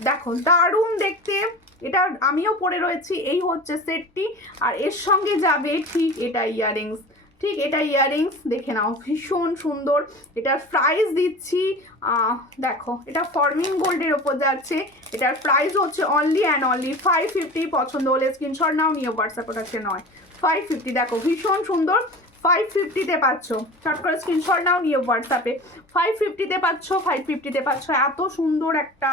দেখো দারুণ দেখতে, এটা আমিও পরে রয়েছি। এই হচ্ছে সেটটি, আর এর সঙ্গে যাবে ঠিক এটা ইয়াররিংস, ঠিক এটা ইয়াররিংস দেখে নাও, ভীষণ সুন্দর। এটার প্রাইস দিচ্ছি, দেখো এটা ফর্মিং গোল্ডের ওপর যাচ্ছে, এটার প্রাইস হচ্ছে অনলি অ্যান্ড অনলি 550। পছন্দ হলে স্ক্রিনশট নাও, নিয়ে হোয়াটসঅ্যাপ ওটাকে নয় 550। দেখো ভীষণ সুন্দর, 550-তে পাচ্ছ, চট করে স্ক্রিনশট নাও, নিয়ে হোয়াটসঅ্যাপে 550-তে পাচ্ছ, 550-তে পাচ্ছ এত সুন্দর একটা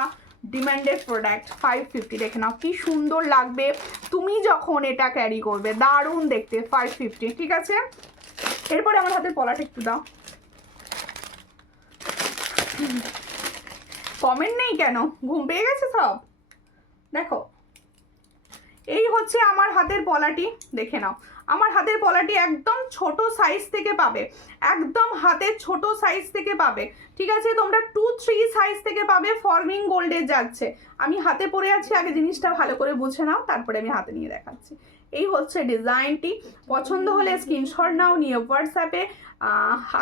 ডিমান্ডেড প্রোডাক্ট। 550 দেখে নাও কি সুন্দর লাগবে তুমি যখন এটা ক্যারি করবে, দারুণ দেখতে। 550, ঠিক আছে? এরপরে আমার হাতের পলাটা একটু দাও। কমেন্ট নেই কেন, ঘুম পেয়ে গেছে সব? দেখো এই হচ্ছে আমার হাতের পলাটি, দেখে নাও। আমার হাতের পলাটি একদম ছোট সাইজ থেকে পাবে, একদম হাতের ছোট সাইজ থেকে পাবে, ঠিক আছে? তোমরা 2-3 সাইজ থেকে পাবে, ফর্মিং গোল্ডে যাচ্ছে। আমি হাতে পরে আছি, আগে জিনিসটা ভালো করে বুঝে নাও, তারপরে আমি হাতে নিয়ে দেখাচ্ছি। এই হচ্ছে ডিজাইনটি, পছন্দ হলে স্ক্রিনশট নাও, নিয়ে হোয়াটসঅ্যাপে।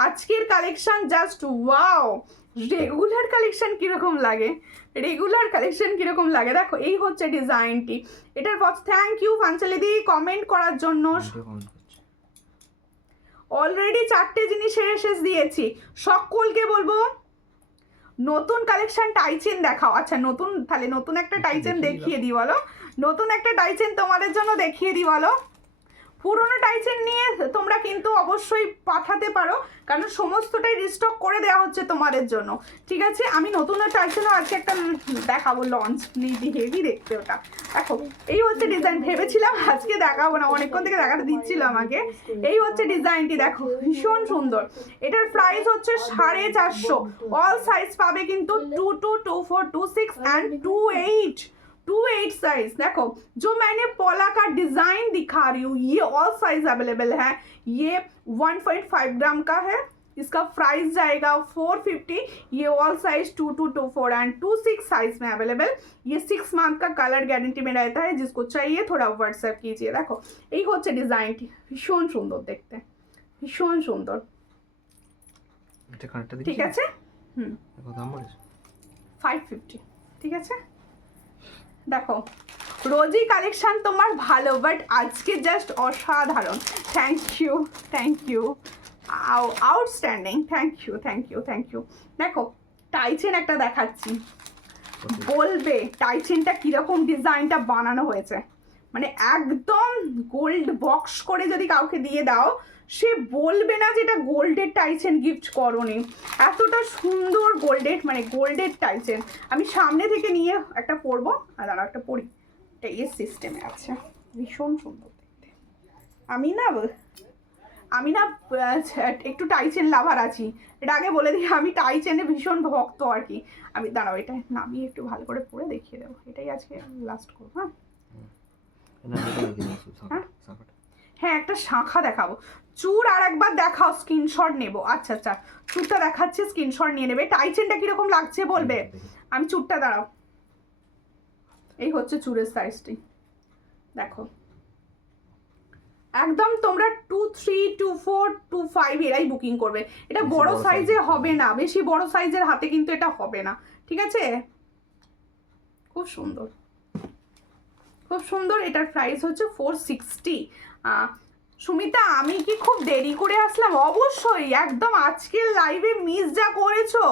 আজকের collection just wow. Regular collection কীরকম লাগে, রেগুলার কালেকশন কীরকম লাগে দেখো। এই হচ্ছে ডিজাইনটি, এটার থ্যাংক ইউ ফাঞ্চালিদি কমেন্ট করার জন্য। অলরেডি 4টে জিনিস শেষ দিয়েছি, সকলকে বলবো নতুন কালেকশন টাইচেন দেখাও। আচ্ছা নতুন, তাহলে নতুন একটা টাইচেন দেখিয়ে দিই বলো, নতুন একটা টাইচেন তোমাদের জন্য দেখিয়ে দিই বলো। পুরোনো টাইচেন নিয়ে তোমরা কিন্তু অবশ্যই পাঠাতে পারো, কারণ সমস্তটাই রিস্টক করে দেওয়া হচ্ছে তোমাদের জন্য, ঠিক আছে? আমি নতুন টাইচেনও আজকে একটা দেখাবো, লঞ্চ নিবি, হেভি দেখতে ওটা। দেখো এই হচ্ছে ডিজাইন, ভেবেছিলাম আজকে দেখাবো না, অনেকক্ষণ থেকে দেখাতে দিচ্ছিল আমাকে। এই হচ্ছে ডিজাইনটি, দেখো ভীষণ সুন্দর। এটার প্রাইস হচ্ছে 450। অল সাইজ পাবে কিন্তু 22, 24, 26 एंड 28 साइज। देखो जो मैंने पोला का डिजाइन दिखा रही हूँ ये ऑल साइज अवेलेबल है। ये 1.5 ग्राम का है, इसका प्राइस जाएगा 450। ये ऑल साइज 22, 24 एंड 26 साइज में अवेलेबल। ये 6 मंथ का कलर गारंटी में रहता है, जिसको चाहिए थोड़ा व्हाट्सएप कीजिए। देखो এই হচ্ছে ডিজাইনটি, ভীষণ সুন্দর দেখতে, ভীষণ সুন্দর, ঠিক আছে? হুম 550, ঠিক আছে? দেখো রোজই কালেকশন তোমার ভালো, বাট আজকে জাস্ট অসাধারণ। Thank you, thank you, outstanding, thank you, thank you, thank you. দেখো টাইচেন একটা দেখাচ্ছি, বলবে টাইচেনটা কীরকম ডিজাইনটা বানানো হয়েছে, মানে একদম গোল্ড বক্স করে যদি কাউকে দিয়ে দাও সে বলবে না যে এটা গোল্ডের টাইচেন গিফট করোনি, এতটা সুন্দর গোল্ডের, মানে গোল্ডের টাইচেন। আমি সামনে থেকে নিয়ে একটা পরবো, আর দাঁড়াও একটা পরি, এটা এর সিস্টেমে আছে, ভীষণ সুন্দর দেখতে। আমি না একটু টাইচেন লাভার আছি, এটা আগে বলে দিই, আমি টাইচেনে ভীষণ ভক্ত আর কি। আমি দাঁড়াও এটা নামিয়ে একটু ভালো করে পরে দেখিয়ে দেবো, এটাই আজকে লাস্ট করবো। হ্যাঁ একটা শাঁখা দেখাবো, চূড় আর একবার দেখাও, স্ক্রিনশট নেবো। আচ্ছা আচ্ছা চূড়টা দেখাচ্ছে, স্ক্রিনশট নিয়ে নেবে। টাইচেনটা কিরকম লাগছে বলবে, আমি চূড়টা দাঁড়াও। এই হচ্ছে চূড়ের সাইজটি, দেখো একদম তোমরা 2, 3, 2, 4, 2, 5 এরাই বুকিং করবে। এটা বড় সাইজে হবে না, বেশি বড় সাইজের হাতে কিন্তু এটা হবে না, ঠিক আছে? খুব সুন্দর, খুব সুন্দর। এটার প্রাইস হচ্ছে 460। সুমিতা আমি কি খুব দেরি করে আসলাম? অবশ্যই, একদম আজকের লাইভে মিস যা করেছো,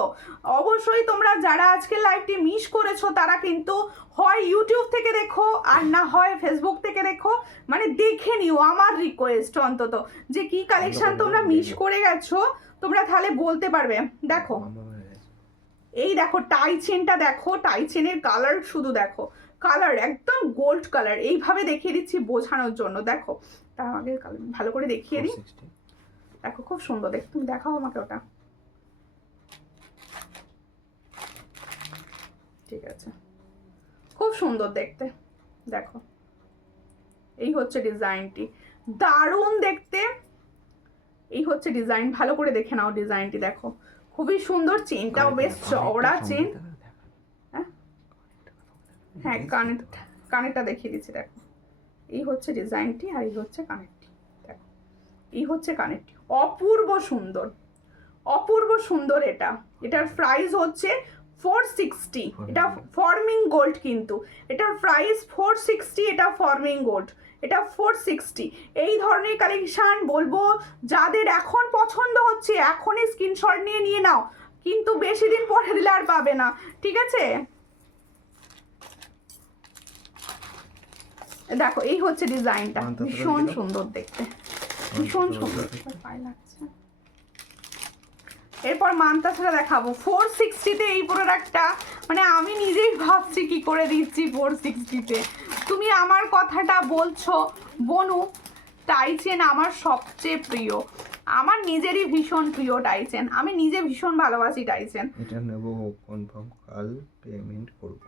অবশ্যই তোমরা যারা আজকের লাইভটি মিস করেছো তারা কিন্তু হয় ইউটিউব থেকে দেখো আর না হয় ফেসবুক থেকে দেখো, মানে দেখে নিও, আমার রিকোয়েস্ট অন্তত, যে কি কালেকশন তোমরা মিস করে গেছো তোমরা তাহলে বলতে পারবে। দেখো এই দেখো টাই চেনটা, দেখো টাই চেনের কালার শুধু দেখো, কালার একদম গোল্ড কালার, এইভাবে দেখিয়ে দিচ্ছি বোঝানোর জন্য। দেখো তার আগে ভালো করে দেখিয়ে দিই, দেখো খুব সুন্দর দেখ, তুমি দেখাও আমাকে ওটা, ঠিক আছে, খুব সুন্দর দেখতে। দেখো এই হচ্ছে ডিজাইনটি, দারুণ দেখতে, এই হচ্ছে ডিজাইন, ভালো করে দেখে নাও ডিজাইনটি, দেখো খুবই সুন্দর, চেনটাও বেশ চওড়া চেন। হ্যাঁ কানেরটা দেখিয়ে দিচ্ছি, দেখো এই হচ্ছে ডিজাইনটি আর এই হচ্ছে কানেরটি, দেখো এই হচ্ছে কানেরটি, অপূর্ব সুন্দর, অপূর্ব সুন্দর। এটার প্রাইস হচ্ছে 460, এটা ফর্মিং গোল্ড, কিন্তু এটার প্রাইস 460, এটা ফর্মিং গোল্ড, এটা 460। এই ধরনের কালেকশন বলবো যাদের এখন পছন্দ হচ্ছে এখনই স্ক্রিনশট নিয়ে নাও, কিন্তু বেশি দিন পরে দিলে আর পাবে না, ঠিক আছে। দেখো এই হচ্ছে ডিজাইনটা, ভীষণ সুন্দর দেখতে, ভীষণ সুন্দর লাগছে। এরপর মানতাসরা দেখাবো 460-তে, এই প্রোডাক্টটা মানে আমি নিজেই ভাবছি কি করে দিচ্ছি 460-তে। তুমি আমার কথাটা বলছো বনু, টাইচেন আমার সবচেয়ে প্রিয়, আমার নিজেরই ভীষণ প্রিয় টাইচেন, আমি নিজে ভীষণ ভালোবাসি টাইচেন। এটা নেব কনফার্ম, কাল পেমেন্ট করব,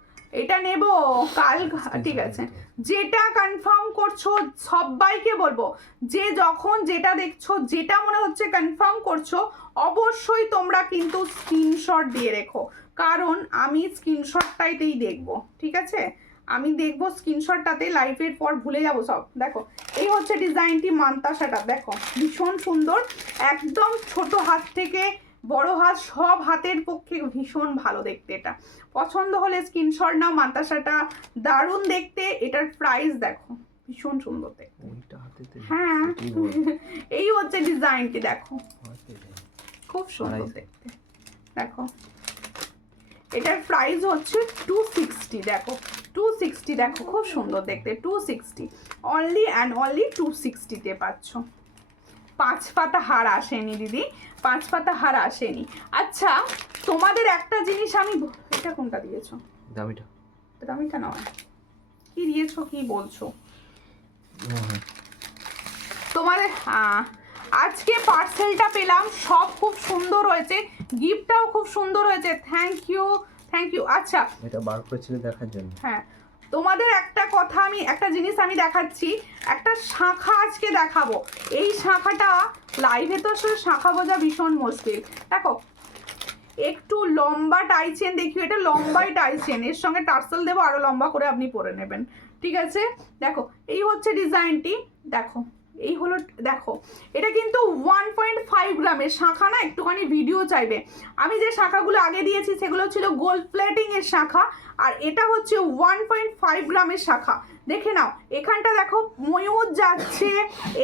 এটা নেব কাল, ঠিক আছে। যেটা কনফার্ম করছো সবাইকে বলবো যে যখন যেটা দেখছো যেটা মনে হচ্ছে কনফার্ম করছো অবশ্যই তোমরা কিন্তু স্ক্রিনশট দিয়ে রেখো, কারণ আমি স্ক্রিনশটটাইতেই দেখবো, ঠিক আছে, আমি দেখবো স্ক্রিনশটটাতে, লাইভের পর ভুলে যাবো সব। দেখো এই হচ্ছে ডিজাইনটি, মানতাসাটা দেখো ভীষণ সুন্দর, একদম ছোট হাত থেকে বড় হাত সব হাতের পক্ষে ভীষণ ভালো দেখতে, এটা পছন্দ হলে স্ক্রিনশট নাও। মানতাসাটা দারুণ দেখতে, এটার প্রাইস দেখো ভীষণ সুন্দর দেখতে। হ্যাঁ এই হচ্ছে ডিজাইনটি, দেখো খুব সুন্দর দেখতে, দেখো এটার প্রাইস হচ্ছে 260, দেখো 260, দেখো খুব সুন্দর দেখতে, 260 অনলি অ্যান্ড অনলি 260-তে পাচ্ছ। 5 পাতা হার আসেনি দিদি, 5 পাতা হার আসেনি। আচ্ছা তোমাদের একটা জিনিস আমি, এটা কোনটা দিয়েছো? দামিটা, দামিটা নয়, কি দিয়েছো কি বলছো তোমাদের? আজকে পার্সেলটা পেলাম, সব খুব সুন্দর হয়েছে, গিফটটাও খুব সুন্দর হয়েছে, থ্যাংক ইউ থ্যাংক ইউ। আচ্ছা এটা বার করেছিলে দেখার জন্য। হ্যাঁ তোমাদের একটা কথা, আমি একটা জিনিস আমি দেখাচ্ছি, একটা শাঁখা আজকে দেখাবো, এই শাঁখাটা লাইভে তো আসলে শাঁখা বোঝা ভীষণ মুশকিল। দেখো একটু লম্বা টাইচেন দেখিও, এটা লম্বাই টাইচেন, এর সঙ্গে টার্সেল দেবো আরো লম্বা করে আপনি পরে নেবেন, ঠিক আছে। দেখো এই হচ্ছে ডিজাইনটি, দেখো এই হলো, দেখো এটা কিন্তু 1.5 গ্রামের শাঁখা না, একটুখানি ভিডিও চাইবে, আমি যে শাঁখাগুলো আগে দিয়েছি সেগুলো ছিল গোল্ড প্লেটিং এর শাঁখা, আর এটা হচ্ছে 1.5 গ্রামের শাঁখা। দেখে নাও এখানটা দেখো ময়ূর যাচ্ছে,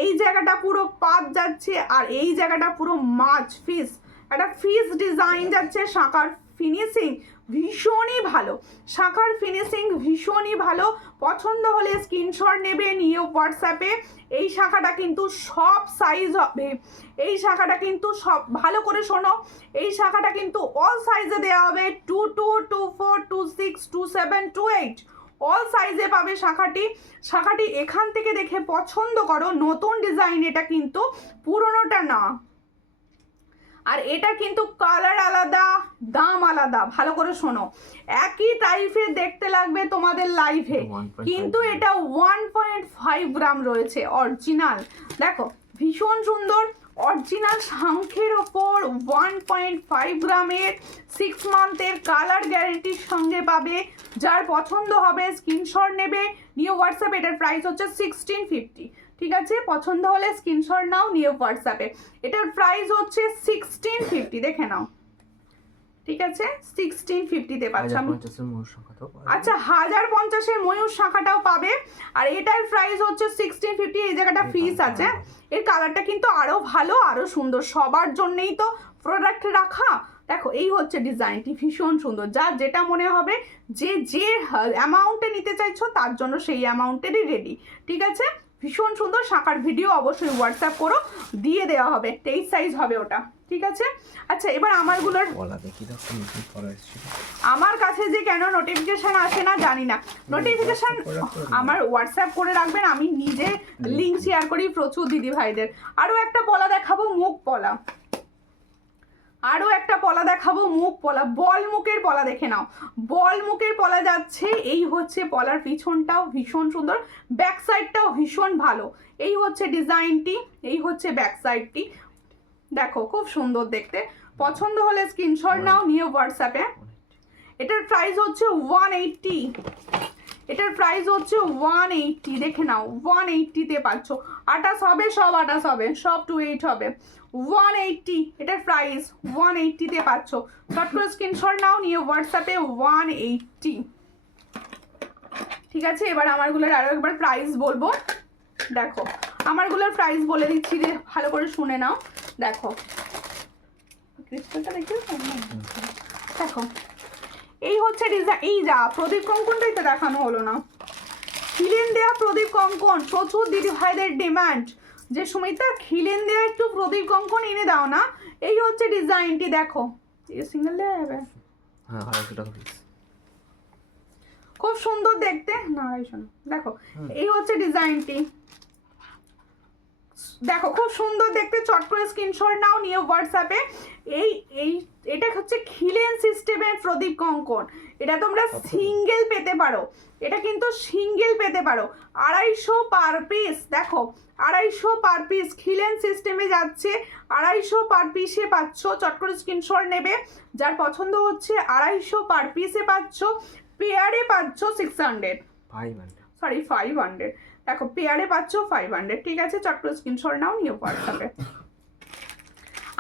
এই জায়গাটা পুরো পাত যাচ্ছে, আর এই জায়গাটা পুরো মাছ ফিশ, একটা ফিশ ডিজাইন যাচ্ছে। শাঁখার ফিনিশিং ভীষণই ভালো, শাঁখার ফিনিশিং ভীষণই ভালো, পছন্দ হলে স্ক্রিনশট নেবে নিয়ে হোয়াটসঅ্যাপে। এই শাঁখাটা কিন্তু সব সাইজ হবে, এই শাঁখাটা কিন্তু সব, ভালো করে শোনো, এই শাঁখাটা কিন্তু অল সাইজে দেওয়া হবে, 22, 24, 26, 27, 28 অল সাইজে পাবে শাঁখাটি। শাঁখাটি এখান থেকে দেখে পছন্দ করো, নতুন ডিজাইন এটা কিন্তু, পুরনোটা না। আর এটা কিন্তু কালার আলাদা, দাম আলাদা, ভালো করে শোনো, একই টাইপের দেখতে লাগবে তোমাদের লাইভে, কিন্তু এটা 1.5 গ্রাম রয়েছে অরিজিনাল। দেখো ভীষণ সুন্দর, অরিজিনাল শঙ্খের ওপর 1.5 গ্রামের 6 মান্থের কালার গ্যারেন্টির সঙ্গে পাবে। যার পছন্দ হবে স্ক্রিনশট নেবে নিয়ে হোয়াটসঅ্যাপ, এটার প্রাইস হচ্ছে 1650, ঠিক আছে, পছন্দ হলে স্ক্রিনশট নাও নিয়ে হোয়াটসঅ্যাপে, এটার প্রাইস হচ্ছে 1650, দেখে নাও ঠিক আছে 1650-তে পাচ্ছ। 1050 মূল সংখ্যাটাও পাবে। আচ্ছা 1050-এর ময়ূর শাখাটাও পাবে। আর এটার প্রাইস হচ্ছে 1650। এই জায়গাটা ফিস আছে। এর কালারটা কিন্তু আরো ভালো, আরো সুন্দর, সবার জন্যই তো প্রোডাক্ট রাখা। দেখো এই হচ্ছে ডিজাইনটি, ভীষণ সুন্দর। যার যেটা মনে হবে, যে অ্যামাউন্টে নিতে চাইছো তার জন্য সেই অ্যামাউন্টেরই রেডি। ঠিক আছে, ভীষণ সুন্দর। শাখার ভিডিও অবশ্যই হোয়াটসঅ্যাপ করো, দিয়ে দেওয়া হবে। 23 সাইজ হবে ওটা। ঠিক আছে। আচ্ছা এবার আমারগুলোর বলা দেখি তো নতুন করা এসেছিল। আমার কাছে যে কেন নোটিফিকেশন আসে না জানি না। নোটিফিকেশন আমার হোয়াটসঅ্যাপ করে রাখবেন, আমি নিজে লিংক শেয়ার করি প্রচুর দিদি ভাইদের। আরও একটা পলা দেখাবো, মুখ পলা। আরও একটা পলা দেখাবো, মুখ পলা। বল মুখের পলা দেখে নাও, বল মুখের পলা যাচ্ছে। এই হচ্ছে পলার পিছনটাও ভীষণ সুন্দর, ব্যাক সাইডটাও ভীষণ ভালো। এই হচ্ছে ডিজাইনটি, এই হচ্ছে ব্যাক সাইডটি। দেখো খুব সুন্দর দেখতে। পছন্দ হলে স্ক্রিনশট নাও, নিয়ে হোয়াটসঅ্যাপে। এটার প্রাইস হচ্ছে 180। এটার প্রাইস হচ্ছে 180, দেখে নাও 180-তে পাচ্ছ। 28 হবে, সব 28 হবে, সব 28 হবে। 180 এটার প্রাইস, 180-তে পাচ্ছ। শর্ট করে স্ক্রিনশট নাও, নিয়ে হোয়াটসঅ্যাপে 180। ঠিক আছে, এবার আমারগুলোর আরও একবার প্রাইস বলবো। দেখো আমারগুলোর প্রাইস বলে দিচ্ছি, যে ভালো করে শুনে নাও। দেখো ক্রিস্টালটা দেখো, এই হচ্ছে ডিজাইন। এই যা প্রদীপ কঙ্কনটাই তো দেখানো হলো না। খিলেন দেওয়া প্রদীপ কঙ্কন প্রচুর দিদি ভাইদের ডিমান্ড, যে সুমিতা খিলেন দেওয়া একটু প্রদীপ কঙ্কন এনে দাও না। এই হচ্ছে ডিজাইনটি, দেখো সিঙ্গেল দেওয়া যাবে। হ্যাঁ 250 টাকা পিস। খুব সুন্দর দেখতে না, দেখো এই হচ্ছে ডিজাইনটি। দেখো খুব সুন্দর দেখতে, চট করে স্ক্রিনশট নাও, নিয়ে হোয়াটসঅ্যাপে। এটা হচ্ছে খিলেন সিস্টেমের প্রদীপ কঙ্কন। এটা তোমরা সিঙ্গেল পেতে পারো, এটা কিন্তু সিঙ্গেল পেতে পারো। 250 পার পিস। দেখো 250 পার পিস, খিলেন সিস্টেমে যাচ্ছে। 250 পার পিসে পাচ্ছ, চট করে স্ক্রিনশট নেবে। যার পছন্দ হচ্ছে 250 পার পিসে পাচ্ছ। পেয়ারে পাচ্ছ 600, 500। দেখো পেয়ারে পাচ্ছ 500। ঠিক আছে, চট করে স্ক্রিনশট নাও, নিয়ে হোয়াটসঅ্যাপে।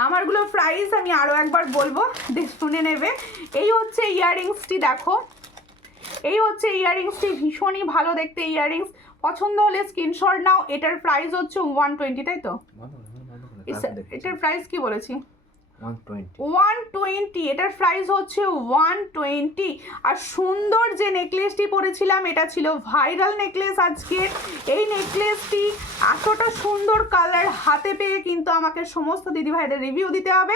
আমারগুলো প্রাইস আমি আরও একবার বলবো, শুনে নেবে। এই হচ্ছে ইয়াররিংসটি, দেখো এই হচ্ছে ইয়াররিংসটি, ভীষণই ভালো দেখতে ইয়াররিংস। পছন্দ হলে স্ক্রিনশট নাও। এটার প্রাইস হচ্ছে 120, তাই তো? এটার প্রাইস কি বলেছি? 120। এটার প্রাইস হচ্ছে 120। আর সুন্দর যে নেকলেসটি পরেছিলাম, এটা ছিল ভাইরাল নেকলেস আজকে। এই নেকলেসটি এতটা সুন্দর কালার হাতে পেয়ে কিন্তু আমাকে সমস্ত দিদিভাইদের রিভিউ দিতে হবে।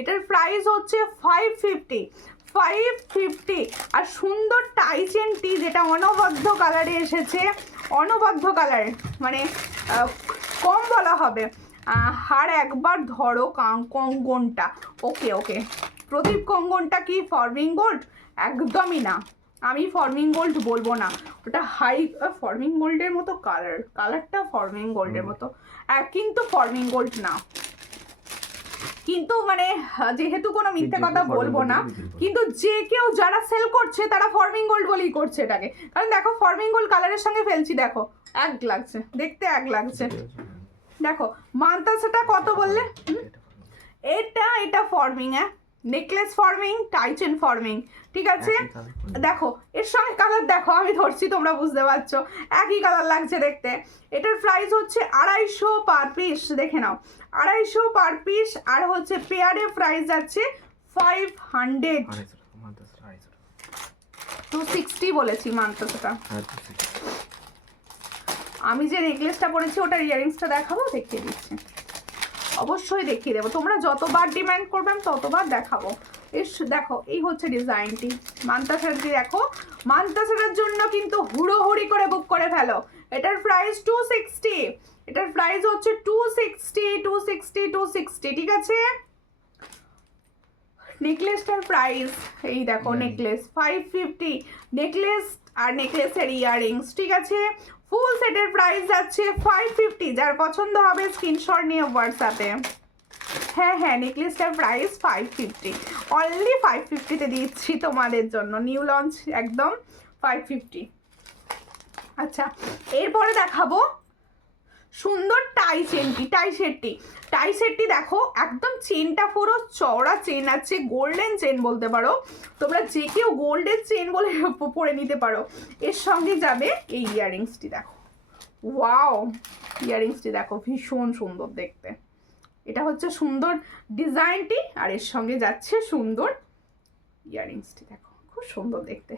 এটার প্রাইস হচ্ছে 550। আর সুন্দর টাইচেনটি, যেটা অনবদ্য কালারে এসেছে, অনবদ্য কালার, মানে কম বলা হবে। আর একবার ধরো কঙ্গনটা, ওকে প্রদীপ কঙ্গনটা কি ফর্মিং গোল্ড? একদমই না, আমি ফর্মিং গোল্ড বলবো না, ওটা হাই ফর্মিং গোল্ডের মতো কালারটা ফর্মিং গোল্ডের মতো, কিন্তু ফর্মিং গোল্ড না। কিন্তু মানে যেহেতু কোনো মিথ্যে কথা বলবো না, কিন্তু যে কেউ যারা সেল করছে তারা ফর্মিং গোল্ড বলেই করছে এটাকে। কারণ দেখো ফর্মিং গোল্ড কালারের সঙ্গে ফেলছি, দেখো এক লাগছে, দেখতে এক লাগছে। দেখো মানতাসাটা কত বললে? এটা ফর্মিং, নেকলেস ফর্মিং, টাইচেন ফর্মিং। ঠিক আছে, দেখো এর সঙ্গে কালার দেখো, আমি ধরছি তোমরা বুঝতে পারছো, একই কালার লাগছে দেখতে। এটার প্রাইস হচ্ছে 250 পার পিস, দেখে নাও 250 পার পিস। আর হচ্ছে পেয়ারে প্রাইস যাচ্ছে 500। 260 বলেছি মানতাসাটা। আমি যে নেকলেসটা পরেছি ওটার ইয়ারিংসটা দেখাবো, দেখিয়ে দিচ্ছি, অবশ্যই দেখিয়ে দেবো। তোমরা যতবার ডিমান্ড করবে আমি ততবার দেখাবো। দেখো এই হচ্ছে ডিজাইনটি, মানতাসারটি দেখো। মানতাসারের জন্য কিন্তু হুড়োহুড়ি করে বুক করে ফেলো। এটার প্রাইস 260। এটার প্রাইস হচ্ছে 260। ঠিক আছে, নেকলেসটার প্রাইস এই দেখো, নেকলেস 550, নেকলেস আর নেকলেসের ইয়াররিংস। ঠিক আছে, ফুল সেটের প্রাইস যাচ্ছে 550। যার পছন্দ হবে স্ক্রিনশট নিয়ে হোয়াটসঅ্যাপে। হ্যাঁ নেকলেসটার প্রাইস 550, অনলি 550-তে দিচ্ছি তোমাদের জন্য, নিউ লঞ্চ একদম 550। আচ্ছা এরপরে দেখাবো সুন্দর টাই সেটটি দেখো, একদম চেনটা পুরো চওড়া চেন আছে, গোল্ডেন চেন বলতে পারো, তোমরা যে কেউ গোল্ডের চেন বলে পরে নিতে পারো। এর সঙ্গে যাবে এই ইয়াররিংসটি, দেখো ওয়াও, ইয়াররিংসটি দেখো ভীষণ সুন্দর দেখতে। এটা হচ্ছে সুন্দর ডিজাইনটি, আর এর সঙ্গে যাচ্ছে সুন্দর ইয়াররিংসটি, দেখো খুব সুন্দর দেখতে,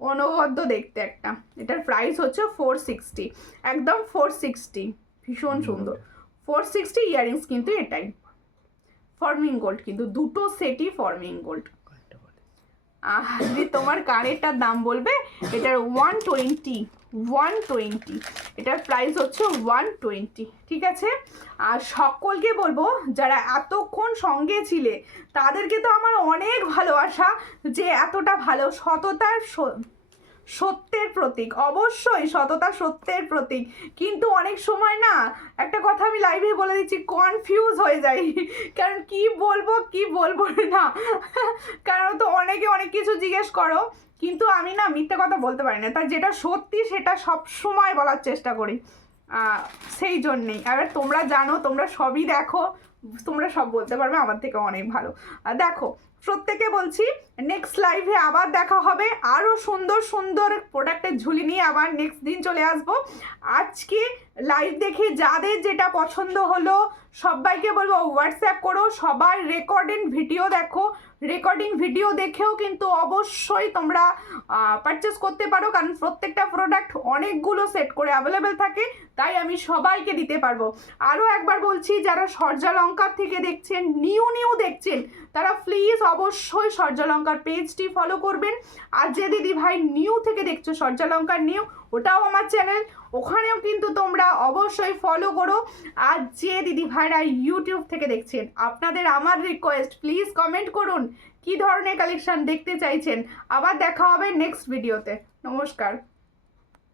অনবদ্য দেখতে একটা। এটার প্রাইস হচ্ছে 460, একদম 460, ভীষণ সুন্দর 460 ইয়াররিংস। কিন্তু এটাই ফর্মিং গোল্ড, কিন্তু দুটো সেটই ফর্মিং গোল্ড। যদি তোমার কানেরটার দাম বলবে, এটার 120, এটার প্রাইস হচ্ছে 120, ঠিক আছে। আর সকলকে বলবো যারা এতক্ষণ সঙ্গে ছিলে তাদেরকে তো আমার অনেক ভালোবাসা, যে এতটা ভালো, সত্যের প্রতীক, অবশ্যই সততা সত্যের প্রতীক। কিন্তু অনেক সময় না, একটা কথা আমি লাইভে বলে দিচ্ছি, কনফিউজ হয়ে যাই, কারণ কি বলবো না, কারণ তো অনেকে অনেক কিছু জিজ্ঞেস করো, কিন্তু আমি না মিথ্যে কথা বলতে পারি না, তার যেটা সত্যি সেটা সব সময় বলার চেষ্টা করি, সেই জন্যেই। এবার তোমরা জানো, তোমরা সবই দেখো, তোমরা সব বলতে পারবে আমার থেকে অনেক ভালো। দেখো, প্রত্যেকে বলছি নেক্সট লাইভে আবার দেখা হবে, আরও সুন্দর সুন্দর প্রোডাক্টের ঝুলি নিয়ে আবার নেক্সট দিন চলে আসবো। আজকে লাইভ দেখে যাদের যেটা পছন্দ হলো সবাইকে বলবো হোয়াটসঅ্যাপ করো, সবাই রেকর্ডিং ভিডিও দেখো, রেকর্ডিং ভিডিও দেখেও কিন্তু অবশ্যই তোমরা পারচেস করতে পারো, কারণ প্রত্যেকটা প্রোডাক্ট অনেকগুলো সেট করে অ্যাভেলেবেল থাকে, তাই আমি সবাইকে দিতে পারবো। আরও একবার বলছি, যারা সূর্যালঙ্কার থেকে দেখছেন, নিউ দেখছেন, তারা প্লিজ অবশ্যই সূর্যালঙ্কার পেজটি ফলো করবেন। আর যে দিদি ভাই নিউ থেকে দেখছো, সূর্যালঙ্কার নিউ, ওটাও আমার চ্যানেল, ওখানেও কিন্তু তোমরা অবশ্যই ফলো করো। আর যে দিদি ভাইরা ইউটিউব থেকে দেখছেন, আপনাদের আমার রিকোয়েস্ট, প্লিজ কমেন্ট করুন কি ধরনের কালেকশন দেখতে চাইছেন। আবার দেখা হবে নেক্সট ভিডিওতে। নমস্কার।